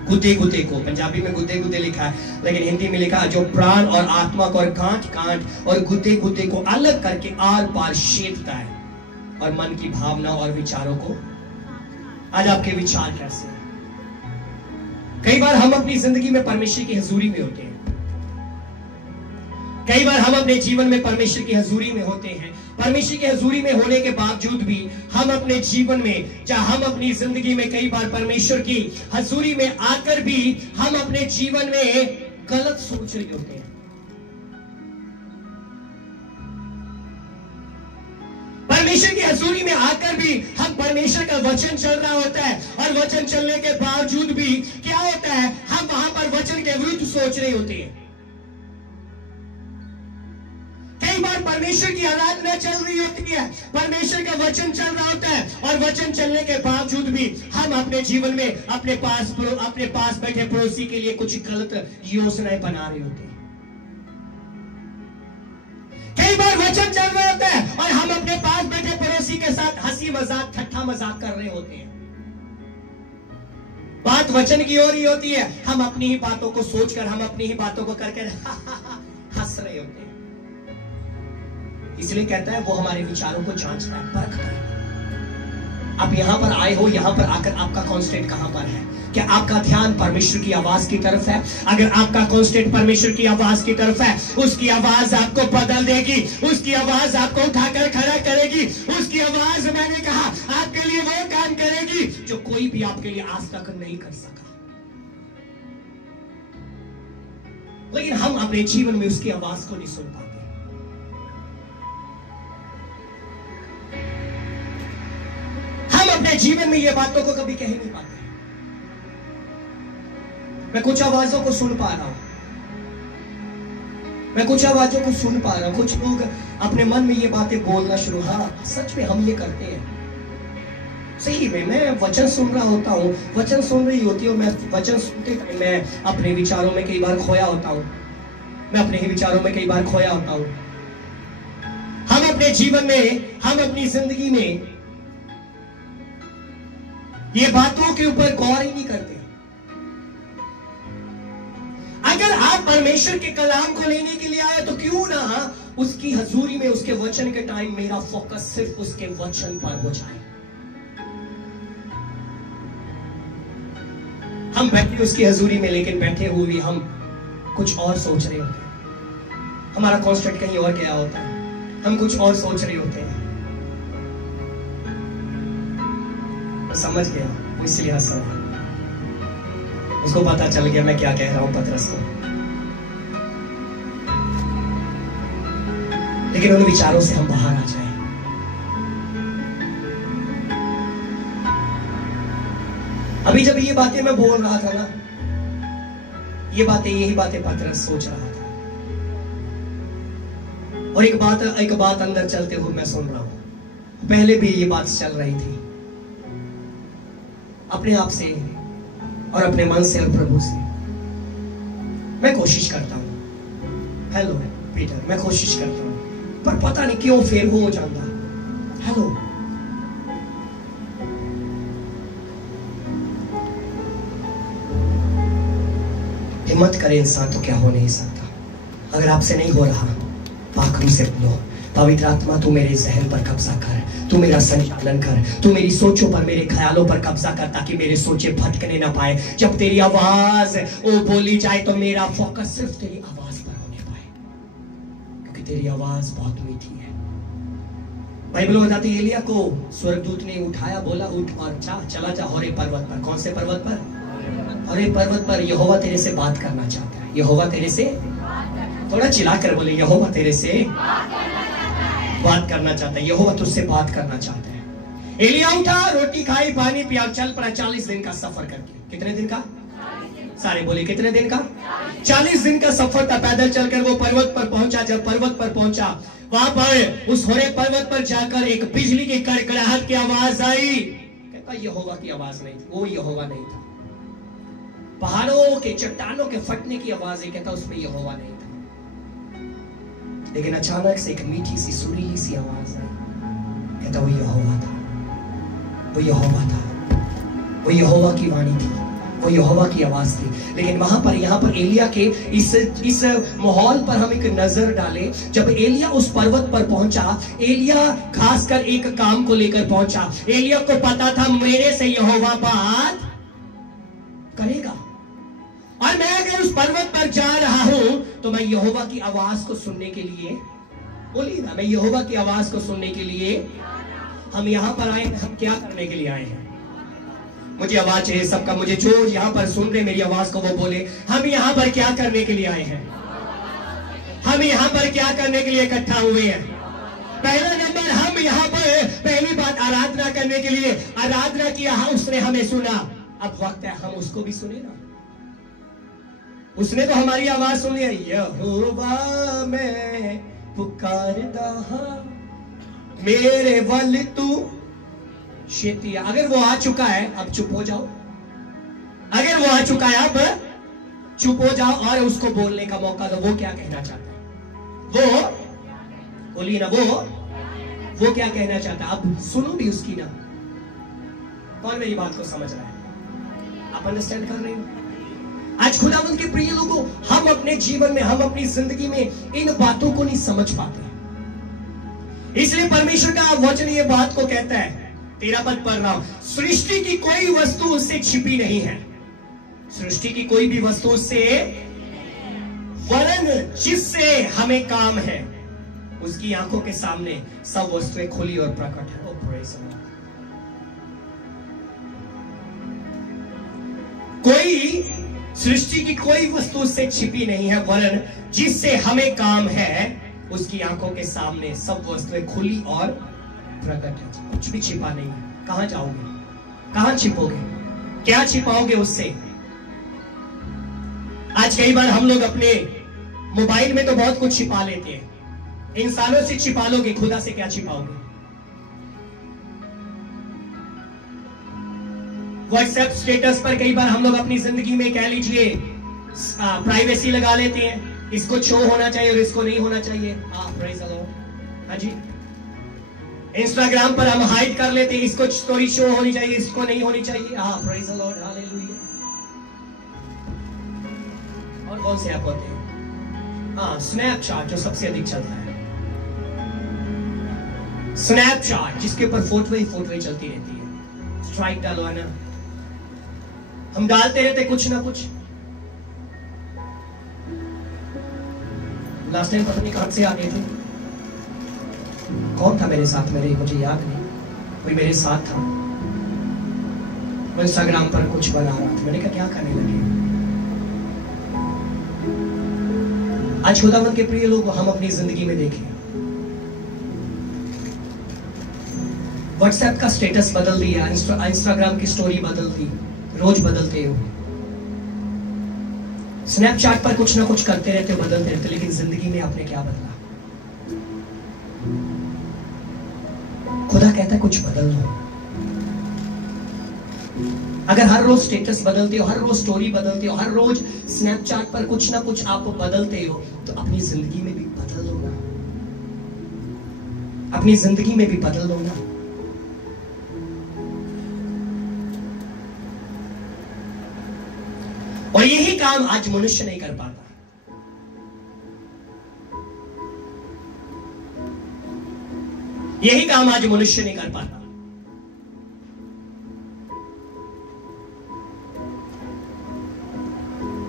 गुदे गुदे को, पंजाबी में गुदे गुदे लिखा है, लेकिन हिंदी में लिखा है जो प्राण और आत्मा को और गांठ गांठ और गुदे गुदे को अलग करके आर पार छेदता है, और मन की भावना और विचारों को। आज आपके विचार कैसे हैं? कई बार हम अपनी जिंदगी में परमेश्वर की हजूरी में होते हैं, कई बार हम अपने जीवन में परमेश्वर की हजूरी में होते हैं, परमेश्वर की हजूरी में होने के बावजूद भी हम अपने जीवन में, या हम अपनी जिंदगी में कई बार परमेश्वर की हजूरी में आकर भी हम अपने जीवन में गलत सोच रहे होते हैं। परमेश्वर की हजूरी में आकर भी हम, परमेश्वर का वचन चल रहा होता है, और वचन चलने के बावजूद भी क्या होता है, हम वहां पर वचन के विरुद्ध सोच रहे होते हैं। कई बार परमेश्वर की आराधना चल रही होती है, परमेश्वर का वचन चल रहा होता है, और वचन चलने के बावजूद भी हम अपने जीवन में अपने पास बैठे पड़ोसी के लिए कुछ गलत योजनाएं बना रहे होते हैं। कई बार वचन चल रहा होता है और हम अपने अपने पास बैठे पड़ोसी के साथ हंसी मजाक ठट्ठा मजाक कर रहे होते हैं। बात वचन की ओर ही होती है, हम अपनी ही बातों को सोचकर, हम अपनी ही बातों को करके हंस रहे होते हैं। इसलिए कहता है वो हमारे विचारों को जांचता है, परखता है। आप यहां पर आए हो, यहां पर आकर आपका कॉन्स्टेंट कहां पर है? क्या आपका ध्यान परमेश्वर की आवाज की तरफ है? अगर आपका कॉन्स्टेंट परमेश्वर की आवाज की तरफ है, उसकी आवाज आपको बदल देगी, उसकी आवाज आपको उठाकर खड़ा करेगी, उसकी आवाज, मैंने कहा, आपके लिए वो काम करेगी जो कोई भी आपके लिए आज तक नहीं कर सका। लेकिन हम अपने जीवन में उसकी आवाज को नहीं सुन पाते। हम अपने जीवन में ये बातों को कभी कह नहीं पाते। मैं कुछ आवाजों को सुन पा रहा हूं, मैं कुछ आवाजों को सुन पा रहा हूं। कुछ लोग अपने मन में ये बातें बोलना शुरू, हाँ सच में हम ये करते हैं। सही में मैं वचन सुन रहा होता हूं, वचन सुन रही होती हूँ, मैं वचन सुनते टाइम मैं अपने विचारों में कई बार खोया होता हूं, मैं अपने ही विचारों में कई बार खोया होता हूं। हम अपने जीवन में, हम अपनी जिंदगी में ये बातों के ऊपर गौर ही नहीं करते। अगर आप परमेश्वर के कलाम को लेने के लिए आए तो क्यों ना उसकी हजूरी में, उसके वचन के टाइम मेरा फोकस सिर्फ उसके वचन पर हो जाए। हम बैठे उसकी हजूरी में, लेकिन बैठे हुए हम कुछ और सोच रहे होते हैं। हमारा कॉन्सेंट्रेट कहीं और गया होता है, हम कुछ और सोच रहे होते हैं। मैं समझ गया, वो इसलिए हंस रहा है। उसको पता चल गया मैं क्या कह रहा हूं पतरस को। लेकिन उन विचारों से हम बाहर आ जाए। अभी जब ये बातें मैं बोल रहा था ना, ये बातें, यही बातें पतरस सोच रहा था। और एक बात अंदर चलते हुए मैं सुन रहा हूं। पहले भी ये बात चल रही थी, अपने आप से और अपने मन से और प्रभु से। मैं कोशिश करता हूं, हेलो पीटर, मैं कोशिश करता हूं, पर पता नहीं क्यों फेल हो जाता। हेलो, हिम्मत करे इंसान तो क्या हो नहीं सकता। अगर आपसे नहीं हो रहा, पाक से बोलो, पवित्र आत्मा तू मेरे जहन पर कब्जा कर, तू मेरा संचालन कर, तू मेरी सोचों पर, मेरे ख्यालों पर कब्जा कर, ताकि मेरे सोचे भटकने ना पाए। जब तेरी आवाज वो बोली जाए तो मेरा फोकस सिर्फ तेरी आवाज पर होने पाए, क्योंकि तेरी आवाज बहुत मीठी है। बाइबल बताती है एलिया को स्वर्गदूत ने उठाया, बोला उठ और चला जा होरे पर्वत पर। कौन से पर्वत पर? होरे पर्वत पर। यहोवा तेरे से बात करना चाहता है। यहोवा तेरे से, थोड़ा चिल्लाकर बोले, यहोवा तेरे से बात करना चाहता है। यहोवा तुझसे बात करना चाहता है। एलिया उठा, रोटी खाई, पानी पिया, चल पड़ा 40 दिन का सफर करके। कितने दिन का? सारे बोले कितने दिन का? 40 दिन का सफर था। पैदल चलकर वो पर्वत पर पहुंचा। जब पर्वत पर पहुंचा, वहां पर उस होरे पर्वत पर जाकर एक बिजली की कड़कड़ाहट की आवाज आई। कहता यहोवा की आवाज नहीं थी, वो यहोवा नहीं था। पहाड़ों के, चट्टानों के फटने की आवाज है, कहता उसमें यहोवा नहीं था। लेकिन अचानक से एक मीठी सी सुरीली सी आवाज आई। कहता वो यहोवा था, वो यहोवा था, वो यहोवा की वाणी थी, वो यहोवा की आवाज थी। लेकिन वहां पर, यहाँ पर एलिया के इस माहौल पर हम एक नजर डालें। जब एलिया उस पर्वत पर पहुंचा, एलिया खासकर एक काम को लेकर पहुंचा। एलिया को पता था मेरे से यहोवा बात करेगा, और मैं अगर उस पर्वत पर जा रहा हूं तो मैं यहोवा की आवाज को सुनने के लिए, बोलिए ना, मैं यहोवा की आवाज को सुनने के लिए। हम यहां पर आए, हम क्या करने के लिए आए हैं? मुझे आवाज चाहिए सबका, मुझे जो यहां पर सुन रहे मेरी आवाज को वो बोले, हम यहां पर क्या करने के लिए आए हैं? हम यहां पर क्या करने के लिए इकट्ठा हुए हैं? पहला नंबर, हम यहां पर पहली बात आराधना करने के लिए। आराधना किया, उसने हमें सुना, अब वक्त है हम उसको भी सुने ना। उसने तो हमारी आवाज सुनी है, यहोवा मैं पुकारदा हां, मेरे वल तू शेतिया। अगर वो आ चुका है अब चुप हो जाओ। अगर वो आ चुका है अब चुप हो जाओ और उसको बोलने का मौका दो। वो क्या कहना चाहता है? वो बोली ना, वो वो क्या कहना चाहता है। अब सुनो भी उसकी ना, कौन मेरी बात को समझ रहा है? आप अंडरस्टैंड कर रहे हो? आज खुदावंद के प्रिय लोगों, हम अपने जीवन में, हम अपनी जिंदगी में इन बातों को नहीं समझ पाते, इसलिए परमेश्वर का वचन ये बात को कहता है, 13 पद पढ़ रहा हूं, सृष्टि की कोई वस्तु उससे छिपी नहीं है, सृष्टि की कोई भी वस्तु उससे, वरन जिससे हमें काम है उसकी आंखों के सामने सब वस्तुएं खुली और प्रकट है। ओ प्रेज़ द लॉर्ड। कोई सृष्टि की कोई वस्तु उससे छिपी नहीं है, वरन जिससे हमें काम है उसकी आंखों के सामने सब वस्तुएं खुली और प्रकट है। कुछ भी छिपा नहीं है। कहां जाओगे, कहां छिपोगे, क्या छिपाओगे उससे? आज कई बार हम लोग अपने मोबाइल में तो बहुत कुछ छिपा लेते हैं, इंसानों से छिपा लोगे, खुदा से क्या छिपाओगे? व्हाट्सएप स्टेटस पर कई बार हम लोग अपनी जिंदगी में कह लीजिए प्राइवेसी लगा लेते हैं, इसको शो होना चाहिए और इसको नहीं होना चाहिए। Praise the Lord. हाँ जी, इंस्टाग्राम पर हम हाइड कर लेते हैं, इसको स्टोरी शो होनी चाहिए, इसको नहीं होनी चाहिए। Praise the Lord, hallelujah. और कौन से ऐप होते हैं? स्नैपचैट जो सबसे अधिक चलता है, स्नैपचैट जिसके ऊपर फोटो ही चलती रहती है। स्ट्राइक डालो है ना, हम डालते रहते कुछ ना कुछ। लास्ट टाइम पता नहीं कहां से आ गए थे, कौन था मेरे साथ, मुझे याद नहीं, कोई मेरे साथ था। मैं इंस्टाग्राम पर कुछ बना रहा था, मैंने कहा क्या करने लगे। आज खुदावंद के प्रिय लोग, हम अपनी जिंदगी में देखें, व्हाट्सएप का स्टेटस बदल दिया, इंस्टाग्राम की स्टोरी बदल दी, रोज बदलते हो। स्नैपचैट पर कुछ ना कुछ करते रहते हो, बदलते रहते, लेकिन जिंदगी में आपने क्या बदला? खुदा कहता है कुछ बदल दो। अगर हर रोज स्टेटस बदलते हो, हर रोज स्टोरी बदलते हो, हर रोज स्नैपचैट पर कुछ ना कुछ आप बदलते हो, तो अपनी जिंदगी में भी बदल लो ना, अपनी जिंदगी में भी बदल लो ना। और यही काम आज मनुष्य नहीं कर पाता। यही काम आज मनुष्य नहीं कर पाता।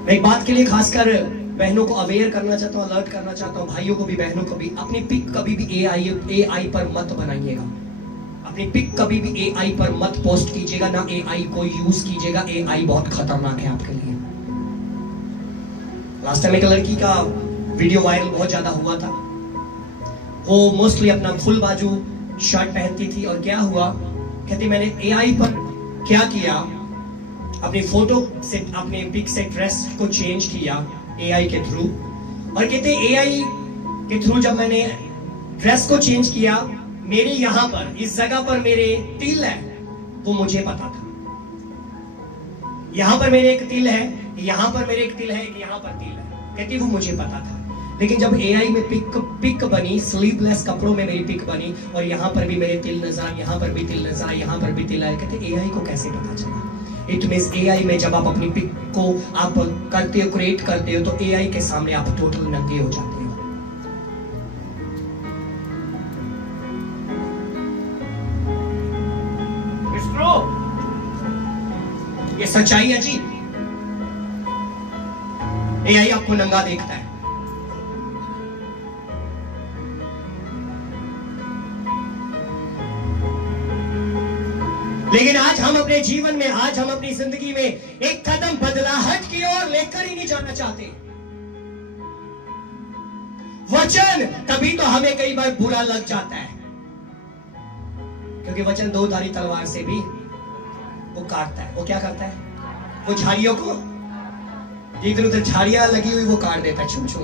मैं एक बात के लिए खासकर बहनों को अवेयर करना चाहता हूं, अलर्ट करना चाहता हूं, भाइयों को भी बहनों को भी, अपनी पिक कभी भी एआई पर मत बनाइएगा। अपनी पिक कभी भी एआई पर मत पोस्ट कीजिएगा, ना एआई को यूज कीजिएगा। एआई बहुत खतरनाक है आपके लिए। लास्ट टाइम एक लड़की का वीडियो वायरल बहुत ज्यादा हुआ था। वो मोस्टली अपना फुल बाजू शर्ट पहनती थी, और क्या हुआ, कहती मैंने एआई पर क्या किया, अपनी फोटो से, अपने पिक से ड्रेस को चेंज किया एआई के थ्रू, और कहते एआई के थ्रू जब मैंने ड्रेस को चेंज किया, मेरे यहां पर इस जगह पर मेरे तिल है, वो मुझे पता था। यहां पर मेरे एक तिल है, यहां पर मेरे एक तिल है, यहां पर तिल है, कहती वो मुझे पता था। लेकिन जब एआई में पिक बनी, स्लीवलेस कपड़ों में मेरी पिक बनी, और यहां पर भी मेरे तिल नजर, यहां पर भी तिल नजर, यहां पर भी तिल आए, कहते एआई को कैसे पता चला? इट मींस एआई में जब आप अपनी पिक को आप करते हो, क्रिएट करते हो, तो एआई के सामने आप टोटल नंगे हो जाते हो। ये सच्चाई है जी। एआई आपको नंगा देखता है। लेकिन आज हम अपने जीवन में, आज हम अपनी जिंदगी में एक कदम बदलाहट की ओर लेकर ही नहीं जाना चाहते। वचन तभी तो हमें कई बार बुरा लग जाता है, क्योंकि वचन दो धारी तलवार से भी वो काटता है। वो क्या करता है? वो झाड़ियों को, इधर उधर झाड़ियां लगी हुई वो काट देता है, छू छू।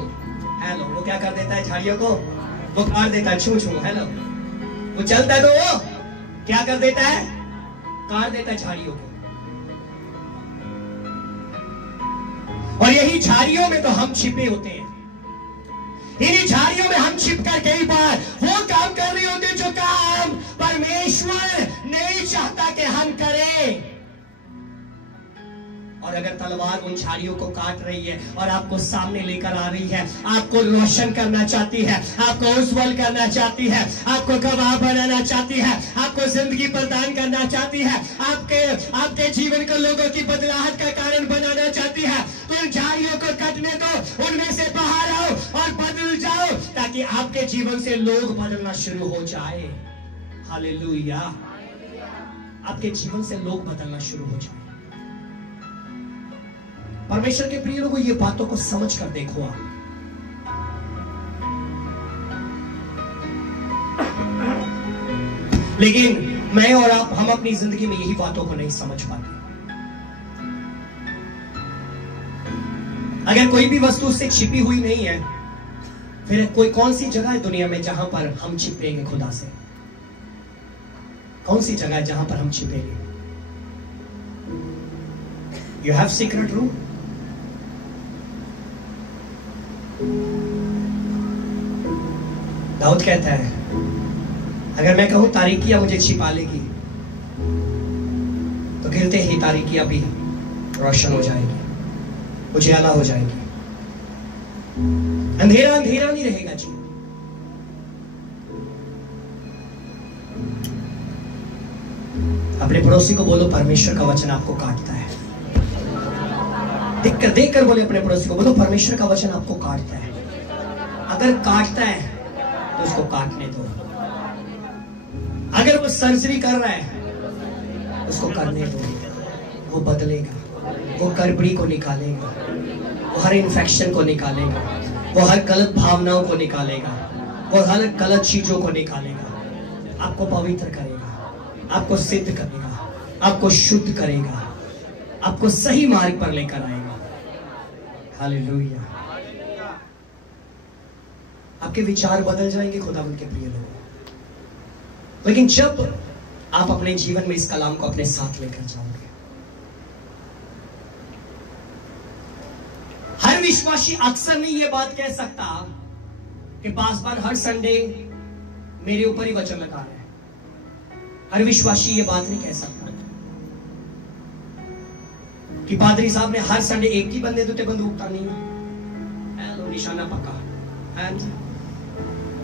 हेलो, वो क्या कर देता है? झाड़ियों को वो काट देता है, छू छू। हेलो, वो चलता है तो वो क्या कर देता है? काट देता है झाड़ियों को। और यही झाड़ियों में तो हम छिपे होते हैं। इन्हीं झाड़ियों में हम छिपकर कई बार वो काम कर रहे होते हैं जो काम और अगर तलवार उन झाड़ियों को काट रही है और आपको सामने लेकर आ रही है, आपको रोशन करना चाहती है, आपको उज्जवल करना चाहती है, आपको गवाह बनाना चाहती है, आपको जिंदगी प्रदान करना चाहती है, आपके जीवन को लोगों की बदलाहट का कारण बनाना चाहती है, तो उन झाड़ियों को कटने दो, उनमें से बाहर आओ और बदल जाओ, ताकि आपके जीवन से लोग बदलना शुरू हो जाए। हालेलुया। आपके जीवन से लोग बदलना शुरू हो जाए। परमेश्वर के प्रिय लोगों, ये बातों को समझ कर देखो आप। लेकिन मैं और आप, हम अपनी जिंदगी में यही बातों को नहीं समझ पाते। अगर कोई भी वस्तु उससे छिपी हुई नहीं है, फिर कोई कौन सी जगह है दुनिया में जहां पर हम छिपेंगे खुदा से? कौन सी जगह है जहां पर हम छिपेंगे? You have secret room. Dawood कहता है, अगर मैं कहूं तारीकियां मुझे छिपा लेगी, तो गिरते ही तारीकियां भी रोशन हो जाएगी, उजाला हो जाएगी, अंधेरा अंधेरा नहीं रहेगा जी। अपने पड़ोसी को बोलो, परमेश्वर का वचन आपको काटता है। देख कर बोले अपने पड़ोसी को, बोलो परमेश्वर का वचन आपको काटता है। अगर काटता है तो उसको काटने दो। अगर वो सर्जरी कर रहा है उसको करने दो। वो बदलेगा, वो गड़बड़ी को निकालेगा, वो हर इन्फेक्शन को निकालेगा, वो हर गलत भावनाओं को निकालेगा, वो हर गलत चीजों को निकालेगा। आपको पवित्र करेगा, आपको सिद्ध करेगा, आपको शुद्ध करेगा, आपको सही मार्ग पर लेकर आएगा। हालेलुया। आपके विचार बदल जाएंगे खुदावंद के प्रिय लोगों। लेकिन जब आप अपने जीवन में इस कलाम को अपने साथ लेकर जाओगे, हर विश्वासी अक्सर नहीं ये बात कह सकता कि पासवान हर संडे मेरे ऊपर ही वचन लगा रहे हैं। हर विश्वासी ये बात नहीं कह सकता कि पादरी साहब ने हर संडे एक ही बंदे तो बंदूक तानी है। हेलो, निशाना पक्का।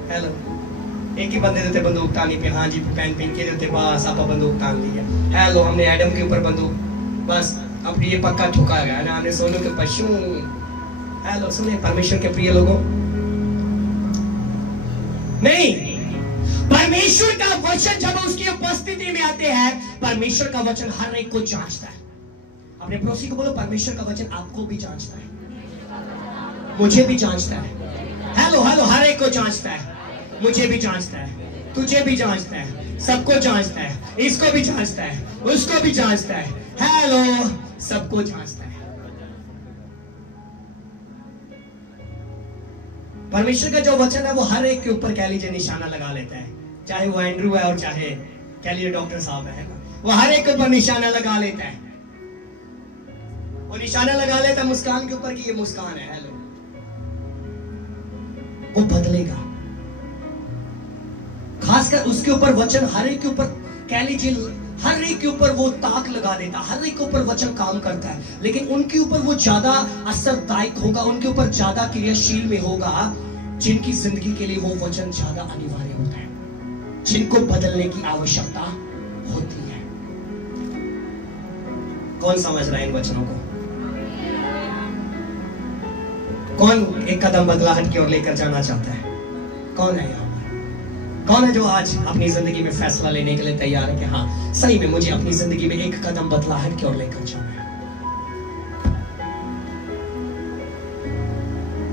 हेलो, एक ही बंदे देते बंदूक तानी पे। हाँ जी, पेन पिन के देते, बस आप बंदूक तान ली है। हेलो, हमने एडम के ऊपर बंदूक, बस अब ये पक्का ठुका गया ना, हमने सोनू के पशु। हेलो, सुने परमेश्वर के प्रिय लोगों, नहीं, परमेश्वर का वचन जब उसकी उपस्थिति में आते हैं, परमेश्वर का वचन हर एक को जांचता है। अपने पड़ोसी को बोलो, परमेश्वर का वचन आपको भी जांचता है, मुझे भी जांचता है। हेलो हेलो, हर एक को जांचता है, मुझे भी जांचता है, तुझे भी जांचता है, सबको जांचता है, इसको भी जांचता है, उसको भी जांचता है। हेलो, सबको जांचता है। परमेश्वर का जो वचन है वो हर एक के ऊपर कह लीजिए निशाना लगा लेता है, चाहे वो एंड्रू है और चाहे कह लीजिए डॉक्टर साहब है, वो हर एक के ऊपर निशाना लगा लेता है। वो निशाना लगा लेता है मुस्कान के ऊपर कि ये मुस्कान है। हेलो, वो बदलेगा। खासकर उसके ऊपर वचन हर एक के ऊपर कह लीजिए, हर एक के ऊपर वो ताक लगा देता, हर एक के ऊपर वचन काम करता है। लेकिन उनके ऊपर वो ज्यादा असरदायक होगा, उनके ऊपर ज्यादा क्रियाशील में होगा जिनकी जिंदगी के लिए वो वचन ज्यादा अनिवार्य होता है, जिनको बदलने की आवश्यकता होती है। कौन समझ रहा है इन वचनों को? कौन एक कदम बदलाहट की ओर लेकर जाना चाहता है? कौन है यहाँ पर? कौन है जो आज अपनी जिंदगी में फैसला लेने के लिए तैयार है कि हाँ, सही में मुझे अपनी जिंदगी में एक कदम बदलाहट की ओर लेकर जाना है?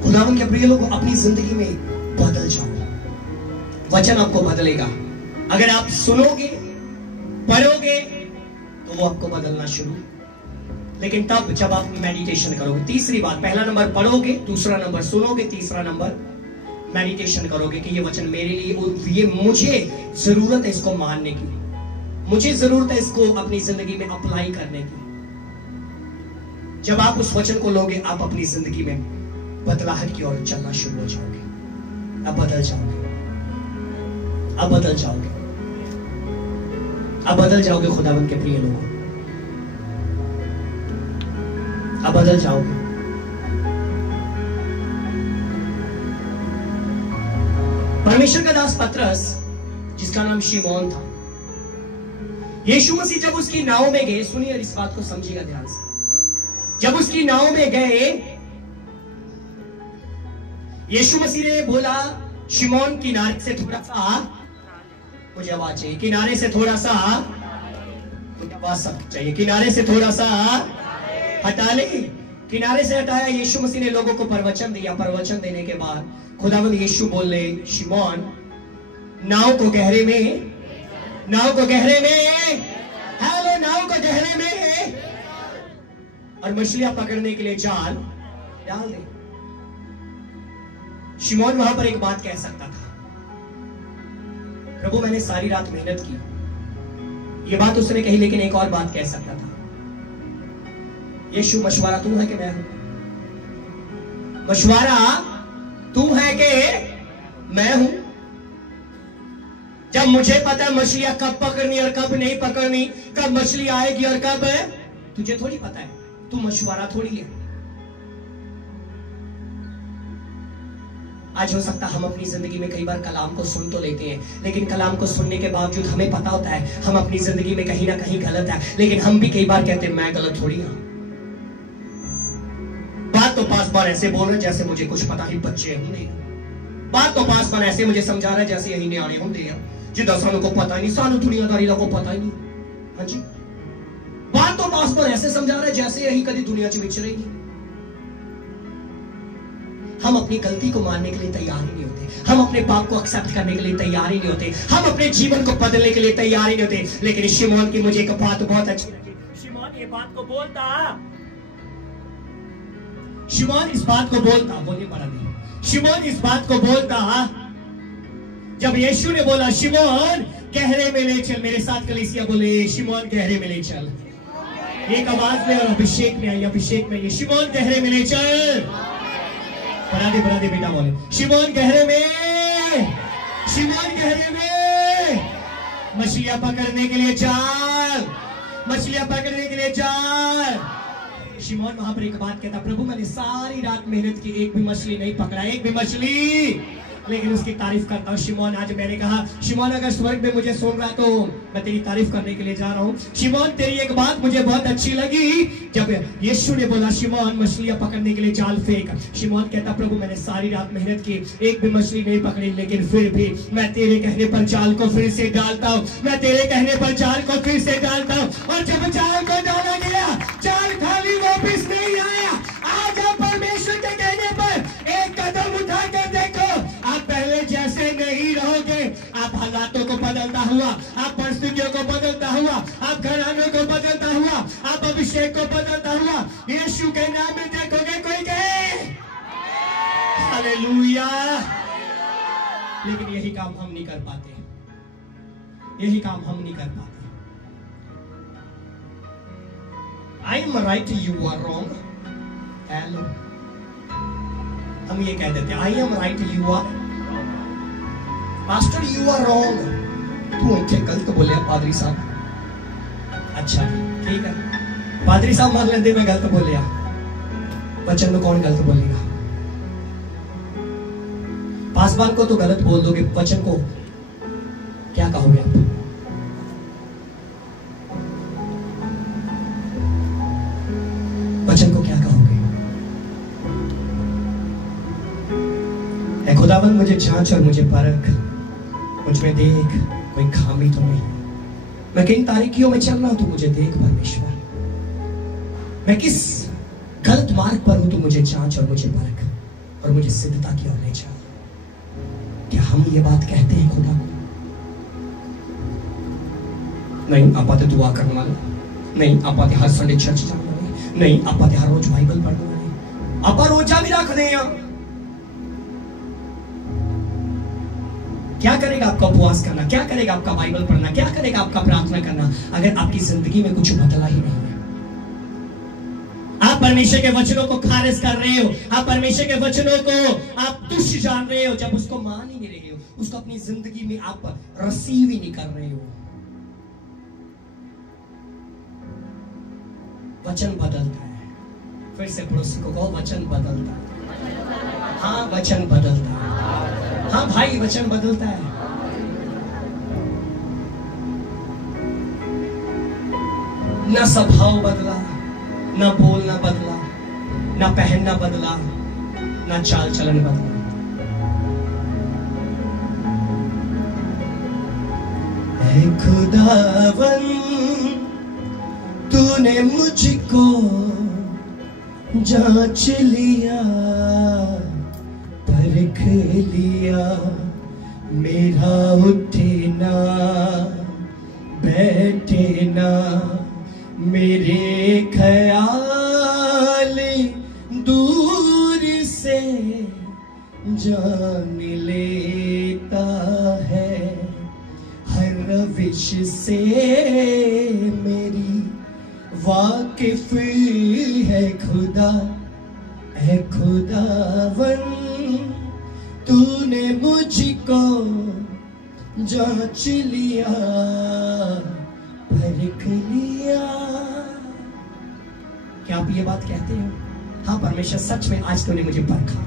खुदावंद के प्रिय लोगों, अपनी जिंदगी में बदल जाओ। वचन आपको बदलेगा। अगर आप सुनोगे, पढ़ोगे, तो वो आपको बदलना शुरू। लेकिन तब जब आप मेडिटेशन करोगे। तीसरी बात, पहला नंबर पढ़ोगे, दूसरा नंबर सुनोगे, तीसरा नंबर मेडिटेशन करोगे कि ये वचन मेरे लिए, ये मुझे जरूरत है इसको मानने की, मुझे जरूरत है इसको अपनी जिंदगी में अप्लाई करने की। जब आप उस वचन को लोगे, आप अपनी जिंदगी में बदलाहट की ओर चलना शुरू हो जाओगे। अब बदल जाओगे, अब बदल जाओगे, अब बदल जाओगे खुदावंद के प्रिय लोगों। आप बदल जाओगे। परमेश्वर का दास पतरस, जिसका नाम शिमोन था, यीशु मसीह जब उसकी नाव में गए, सुनिए और इस बात को समझिएगा ध्यान से। जब उसकी नाव में गए, यीशु मसीह ने बोला, शिमोन किनारे से थोड़ा सा, मुझे आवाज चाहिए, किनारे से थोड़ा सा, मुझे आवाज सब चाहिए, किनारे से थोड़ा सा हटा ले। किनारे से हटाया, यीशु मसीह ने लोगों को प्रवचन दिया। प्रवचन देने के बाद खुदावंद यीशु बोले, शिमोन नाव को गहरे में, नाव को गहरे में, हेलो, नाव को गहरे में, और मछलियां पकड़ने के लिए जाल डाल दे। शिमोन वहां पर एक बात कह सकता था, प्रभु मैंने सारी रात मेहनत की, ये बात उसने कही, लेकिन एक और बात कह सकता था, यीशु मशवरा तू है कि मैं हूं? मशवरा तू है कि मैं हूं? जब मुझे पता है मछलियां कब पकड़नी और कब नहीं पकड़नी, कब मछली आएगी और कब, तुझे थोड़ी पता है, तू मशवरा थोड़ी है। आज हो सकता हम अपनी जिंदगी में कई बार कलाम को सुन तो लेते हैं, लेकिन कलाम को सुनने के बावजूद हमें पता होता है हम अपनी जिंदगी में कहीं ना कहीं गलत है, लेकिन हम भी कई बार कहते हैं मैं गलत थोड़ी हूं। बात तो पास बार ऐसे बोल रहे जैसे मुझे कुछ पता नहीं, बच्चे होंगे। बात तो पास बार ऐसे मुझे समझा रहे जैसे यही न्याणे होंगे हैं, जिदा सानू को पता ही नहीं, सानू दुनियादारी को पता ही नहीं। हाँ जी, बात तो पास बार ऐसे समझा रहे जैसे यही कभी दुनिया च विचरेगी। हम अपनी गलती को मानने के लिए तैयार ही नहीं होते, हम अपने पाप को एक्सेप्ट करने के लिए तैयार ही नहीं होते, हम अपने जीवन को बदलने के लिए तैयार ही नहीं होते। लेकिन शिमोन की मुझे एक बात बहुत अच्छी लगी। शिमोन ये बात को बोलता, शिमोन इस बात को बोलता, बोलिए पड़ा नहीं, शिमोन इस बात को बोलता, जब यीशु ने बोला शिमोन गहरे में ले चल, मेरे साथ कलीसिया बोले शिमोन गहरे में ले चल। एक आवाज में और अभिषेक में आई, अभिषेक में ये शिमोन गहरे में ले चल। बड़ा दे बेटा बोले शिमोन गहरे में, शिमोन गहरे में, मछलियां पकड़ने के लिए जाल, मछलियां पकड़ने के लिए जाल। शिमोन वहां पर एक बात कहता, प्रभु मैंने सारी रात मेहनत की, एक भी मछली नहीं पकड़ा, एक भी मछली, लेकिन उसकी तारीफ करता हूँ। शिमोन आज मैंने कहा, शिमोन अगर स्वर्ग में मुझे सुन रहा तो मैं तेरी तारीफ करने के लिए जा रहा हूँ। शिमोन तेरी एक बात मुझे बहुत अच्छी लगी, जब यीशु ने बोला शिमोन मछलियां पकड़ने के लिए जाल फेंक। शिमोन कहता, प्रभु मैंने सारी रात मेहनत की, एक भी मछली नहीं पकड़ी, लेकिन फिर भी मैं तेरे कहने पर जाल को फिर से डालता हूँ, मैं तेरे कहने पर जाल को फिर से डालता हूँ। और जब जाल को डाला गया, जाल खाली वापिस नहीं आया। आज आप परमेश्वर के कहने पर एक कदम उठा कर देखो, आप पहले जैसे नहीं रहोगे। आप हालातों को बदलता हुआ, आप परिस्थितियों को बदलता हुआ, आप घरानों को बदलता हुआ, आप अभिषेक को बदलता हुआ यीशु के नाम में देखोगे। कोई कहे हालेलुया। लेकिन यही काम हम नहीं कर पाते, यही काम हम नहीं कर पाते। I am right, you are wrong. Hello, हम ये कह देते हैं I am right, you are master, you are wrong. तू इतने गलत बोले पादरी साहब। अच्छा ठीक है, पादरी साहब मान लेते मैं गलत बोलिया, वचन में कौन गलत बोलेगा? पासवान को तो गलत बोल दोगे, वचन को क्या कहोगे आप? वचन को क्या कहोगे? ऐ खुदावंद मुझे जांच और मुझे परख, मुझ में देख कोई खामी तो नहीं, मैं किन तारीकियों में चल रहा हूं, तू मुझे देख परमेश्वर, मैं किस गलत मार्ग पर हूं, तू मुझे जांच और मुझे परख और मुझे सिद्धता की ओर ले चल। क्या हम ये बात कहते हैं खुदा को? नहीं आप आते दुआ करने वाले, नहीं आप आते हर संडे चर्च जाने वाले, नहीं आप आते हर रोज बाइबल पढ़ने वाले, आप रोजा भी रख रहे हैं। क्या करेगा आपका उपवास करना, क्या करेगा आपका बाइबल पढ़ना, क्या करेगा आपका प्रार्थना करना, अगर आपकी जिंदगी में कुछ बदला ही नहीं है? आप परमेश्वर के वचनों को खारिज कर रहे हो, आप परमेश्वर के वचनों को आप तुच्छ जान रहे हो, जब उसको मान ही नहीं रहे हो, उसको अपनी जिंदगी में आप रिसीव ही नहीं कर रहे हो। वचन बदलता है, फिर से पड़ोसी को कहो वचन बदलता है। हाँ वचन बदलता है। हाँ भाई वचन बदलता है। ना स्वभाव बदला, ना बोलना बदला, ना पहनना बदला, ना चाल चलन बदला। ऐ खुदावन तूने मुझको जांच लिया, परख लिया, मेरा उठना बैठना, मेरे ख्याल दूर से जान लेता है, हर रविश से मेरी वाकिफ है खुदा। ऐ खुदावन तूने मुझको जांच लिया, परख लिया। क्या आप ये बात कहते हो? हाँ परमेश्वर सच में आज तूने मुझे परखा।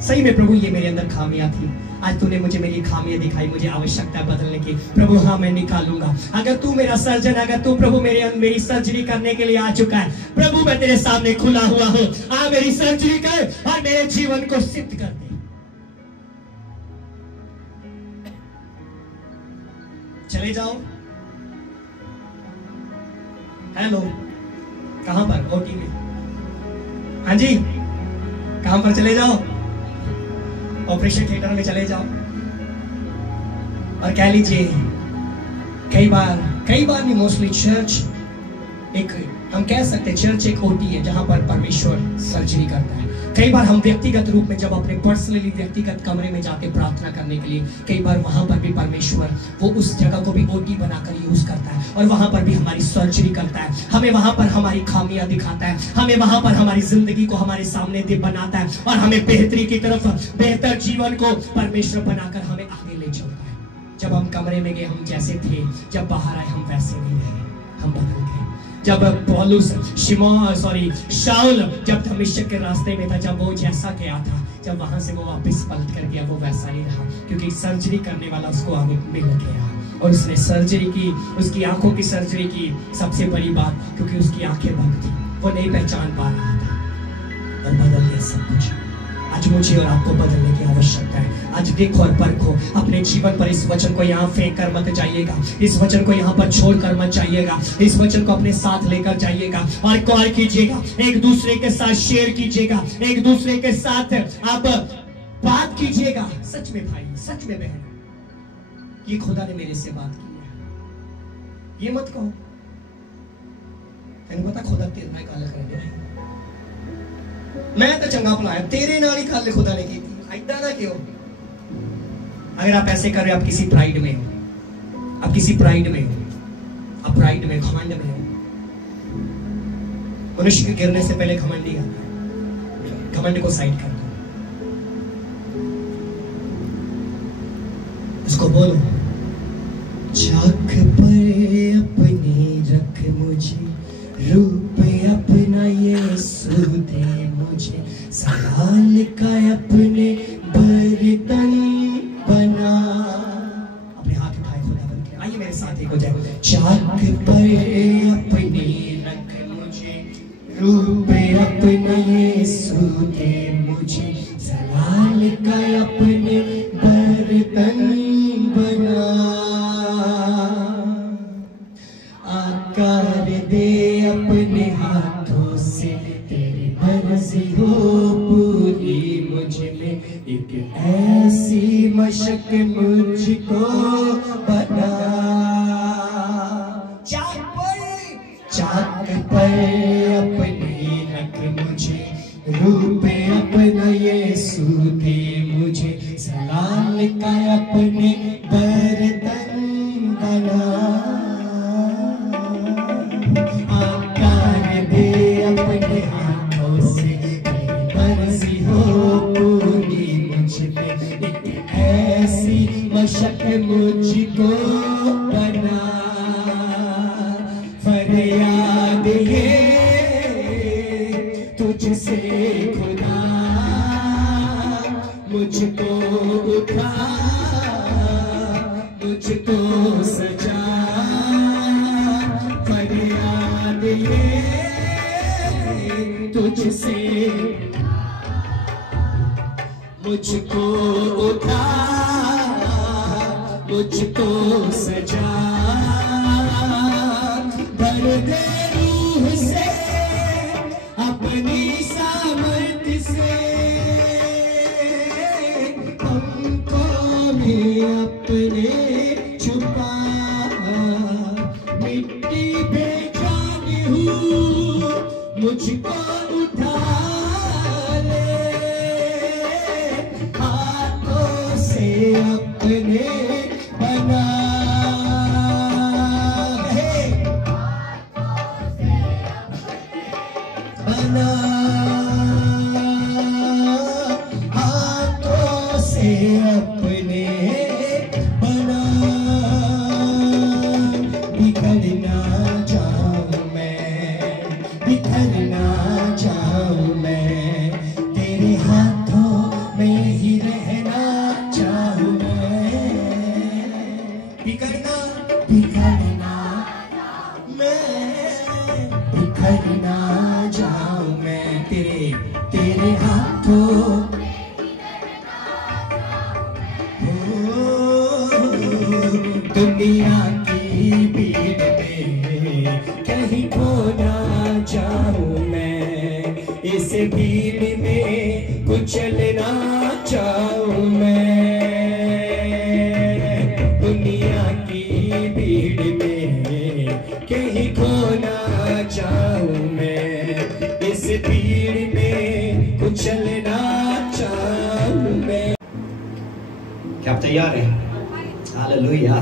सही में प्रभु ये मेरे अंदर खामियां थी, आज तूने मुझे मेरी खामियां दिखाई, मुझे आवश्यकता बदलने की। प्रभु हाँ मैं निकालूंगा। अगर तू मेरा सर्जन, अगर तू प्रभु मेरी सर्जरी करने के लिए आ चुका है, प्रभु मैं तेरे सामने खुला हुआ हूँ। आ मेरी सर्जरी कर और मेरे जीवन को सिद्ध कर दे। चले जाओ। हेलो, कहां पर? ओटी में। हाँ जी, कहां पर चले जाओ? ऑपरेशन थिएटर में चले जाओ और कह लीजिए, कई बार नहीं, मोस्टली चर्च एक, हम कह सकते हैं चर्च एक ओटी है जहां पर परमेश्वर सर्जरी करता है। कई बार हम व्यक्तिगत रूप में जब अपने पर्सनली व्यक्तिगत कमरे में जाके प्रार्थना करने के लिए, कई बार वहां पर भी परमेश्वर वो उस जगह को भी ओटी बनाकर यूज करता है और वहां पर भी हमारी सर्जरी करता है। हमें वहां पर हमारी खामियां दिखाता है, हमें वहां पर हमारी जिंदगी को हमारे सामने बनाता है और हमें बेहतरी की तरफ, बेहतर जीवन को परमेश्वर बनाकर हमें आगे ले चलता है। जब हम कमरे में गए हम जैसे थे, जब बाहर आए हम वैसे नहीं रहे, हम बदल गए। जब पौलुस शाऊल जब दमिश्क के रास्ते में था, जब वो जैसा गया था, जब वहां से वो वापस पलट कर गया, वो वैसा ही रहा, क्योंकि सर्जरी करने वाला उसको आगे मिल गया और उसने सर्जरी की, उसकी आंखों की सर्जरी की। सबसे बड़ी बात, क्योंकि उसकी आंखें बंद थी, वो नहीं पहचान पा रहा था और बदल गया सब कुछ। आज मुझे और आपको बदलने की आवश्यकता है। आज देखो और परखो अपने जीवन पर। इस वचन को यहाँ फेंक कर मत जाइएगा, इस वचन को यहाँ पर छोड़ कर मत जाइएगा, इस वचन को अपने साथ लेकर जाइएगा और कॉल कीजिएगा, एक दूसरे के साथ शेयर कीजिएगा, एक दूसरे के साथ आप बात कीजिएगा। सच में भाई, सच में बहन, ये खुदा ने मेरे से बात की है। ये मत कहो तेन पता खुदा तेरे नाल गल कर रहा है, मैं तो चंगा भला है, तेरे नाल ही गल खुदा ने की थी। ऐदा ना क्यों? अगर आप ऐसे कर रहे हो, आप किसी प्राइड में हो, आप किसी प्राइड में हो, आप प्राइड में, घमंड में हो। मनुष्य के गिरने से पहले घमंड ही आता है। घमंड को साइड कर दो, उसको बोलो, चाक पर अपनी रख मुझे, रूप अपना यीशु दे मुझे, सलाल का अपने बर्तन बना। अपने हाथ उठाए खुदा बन के, आइए मेरे साथ एक हो जाए। चाक पर अपनी रख मुझे, रूप अपना यीशु दे मुझे, सलाल का अपने बर्तन बना। आकार दे अपने हाथों से, तेरी मर्जी हो पूरी मुझ में, एक ऐसी मशक मुझको बना। चाक पर अपनी रख मुझे, रूप अपना यीशु दे मुझे, सलाल का अपने बर्तन बना। आकार दे अपने हाथों से, तेरी मर्जी हो पूरी मुझ पे, एक ऐसी मशक मुझको बना। फरियाद ये तू तुझसे खुदा मुझको उठा, मुझको सजा, फरियाद ये तुझसे, मुझको उठा, मुझको सजा, भर दे रूह से अपनी सामर्थ्य से, हमको भी अपने छुपा, मिट्टी पे जाने हूँ मुझको उठा ले, हाथों से अपने बना, बना, हाथों से अपने बना, बिखरना चाहूं मैं, बिखरना चाहूं मैं, तेरे हाथों में ही रहना चाहूं मैं, बिखरना, बिखरना मैं, बिखरना जाऊं मैं, तेरे हाथों, दुनिया की भीड़ में कहीं खो ना जाऊं मैं, इस भीड़ में कुचलना चाहूं मैं, दुनिया की भीड़ में कहीं खो ना जाऊं मैं, इस भीड़ में कुचलना चाहूं मैं। क्या आप तैयार हैं? हालेलुया।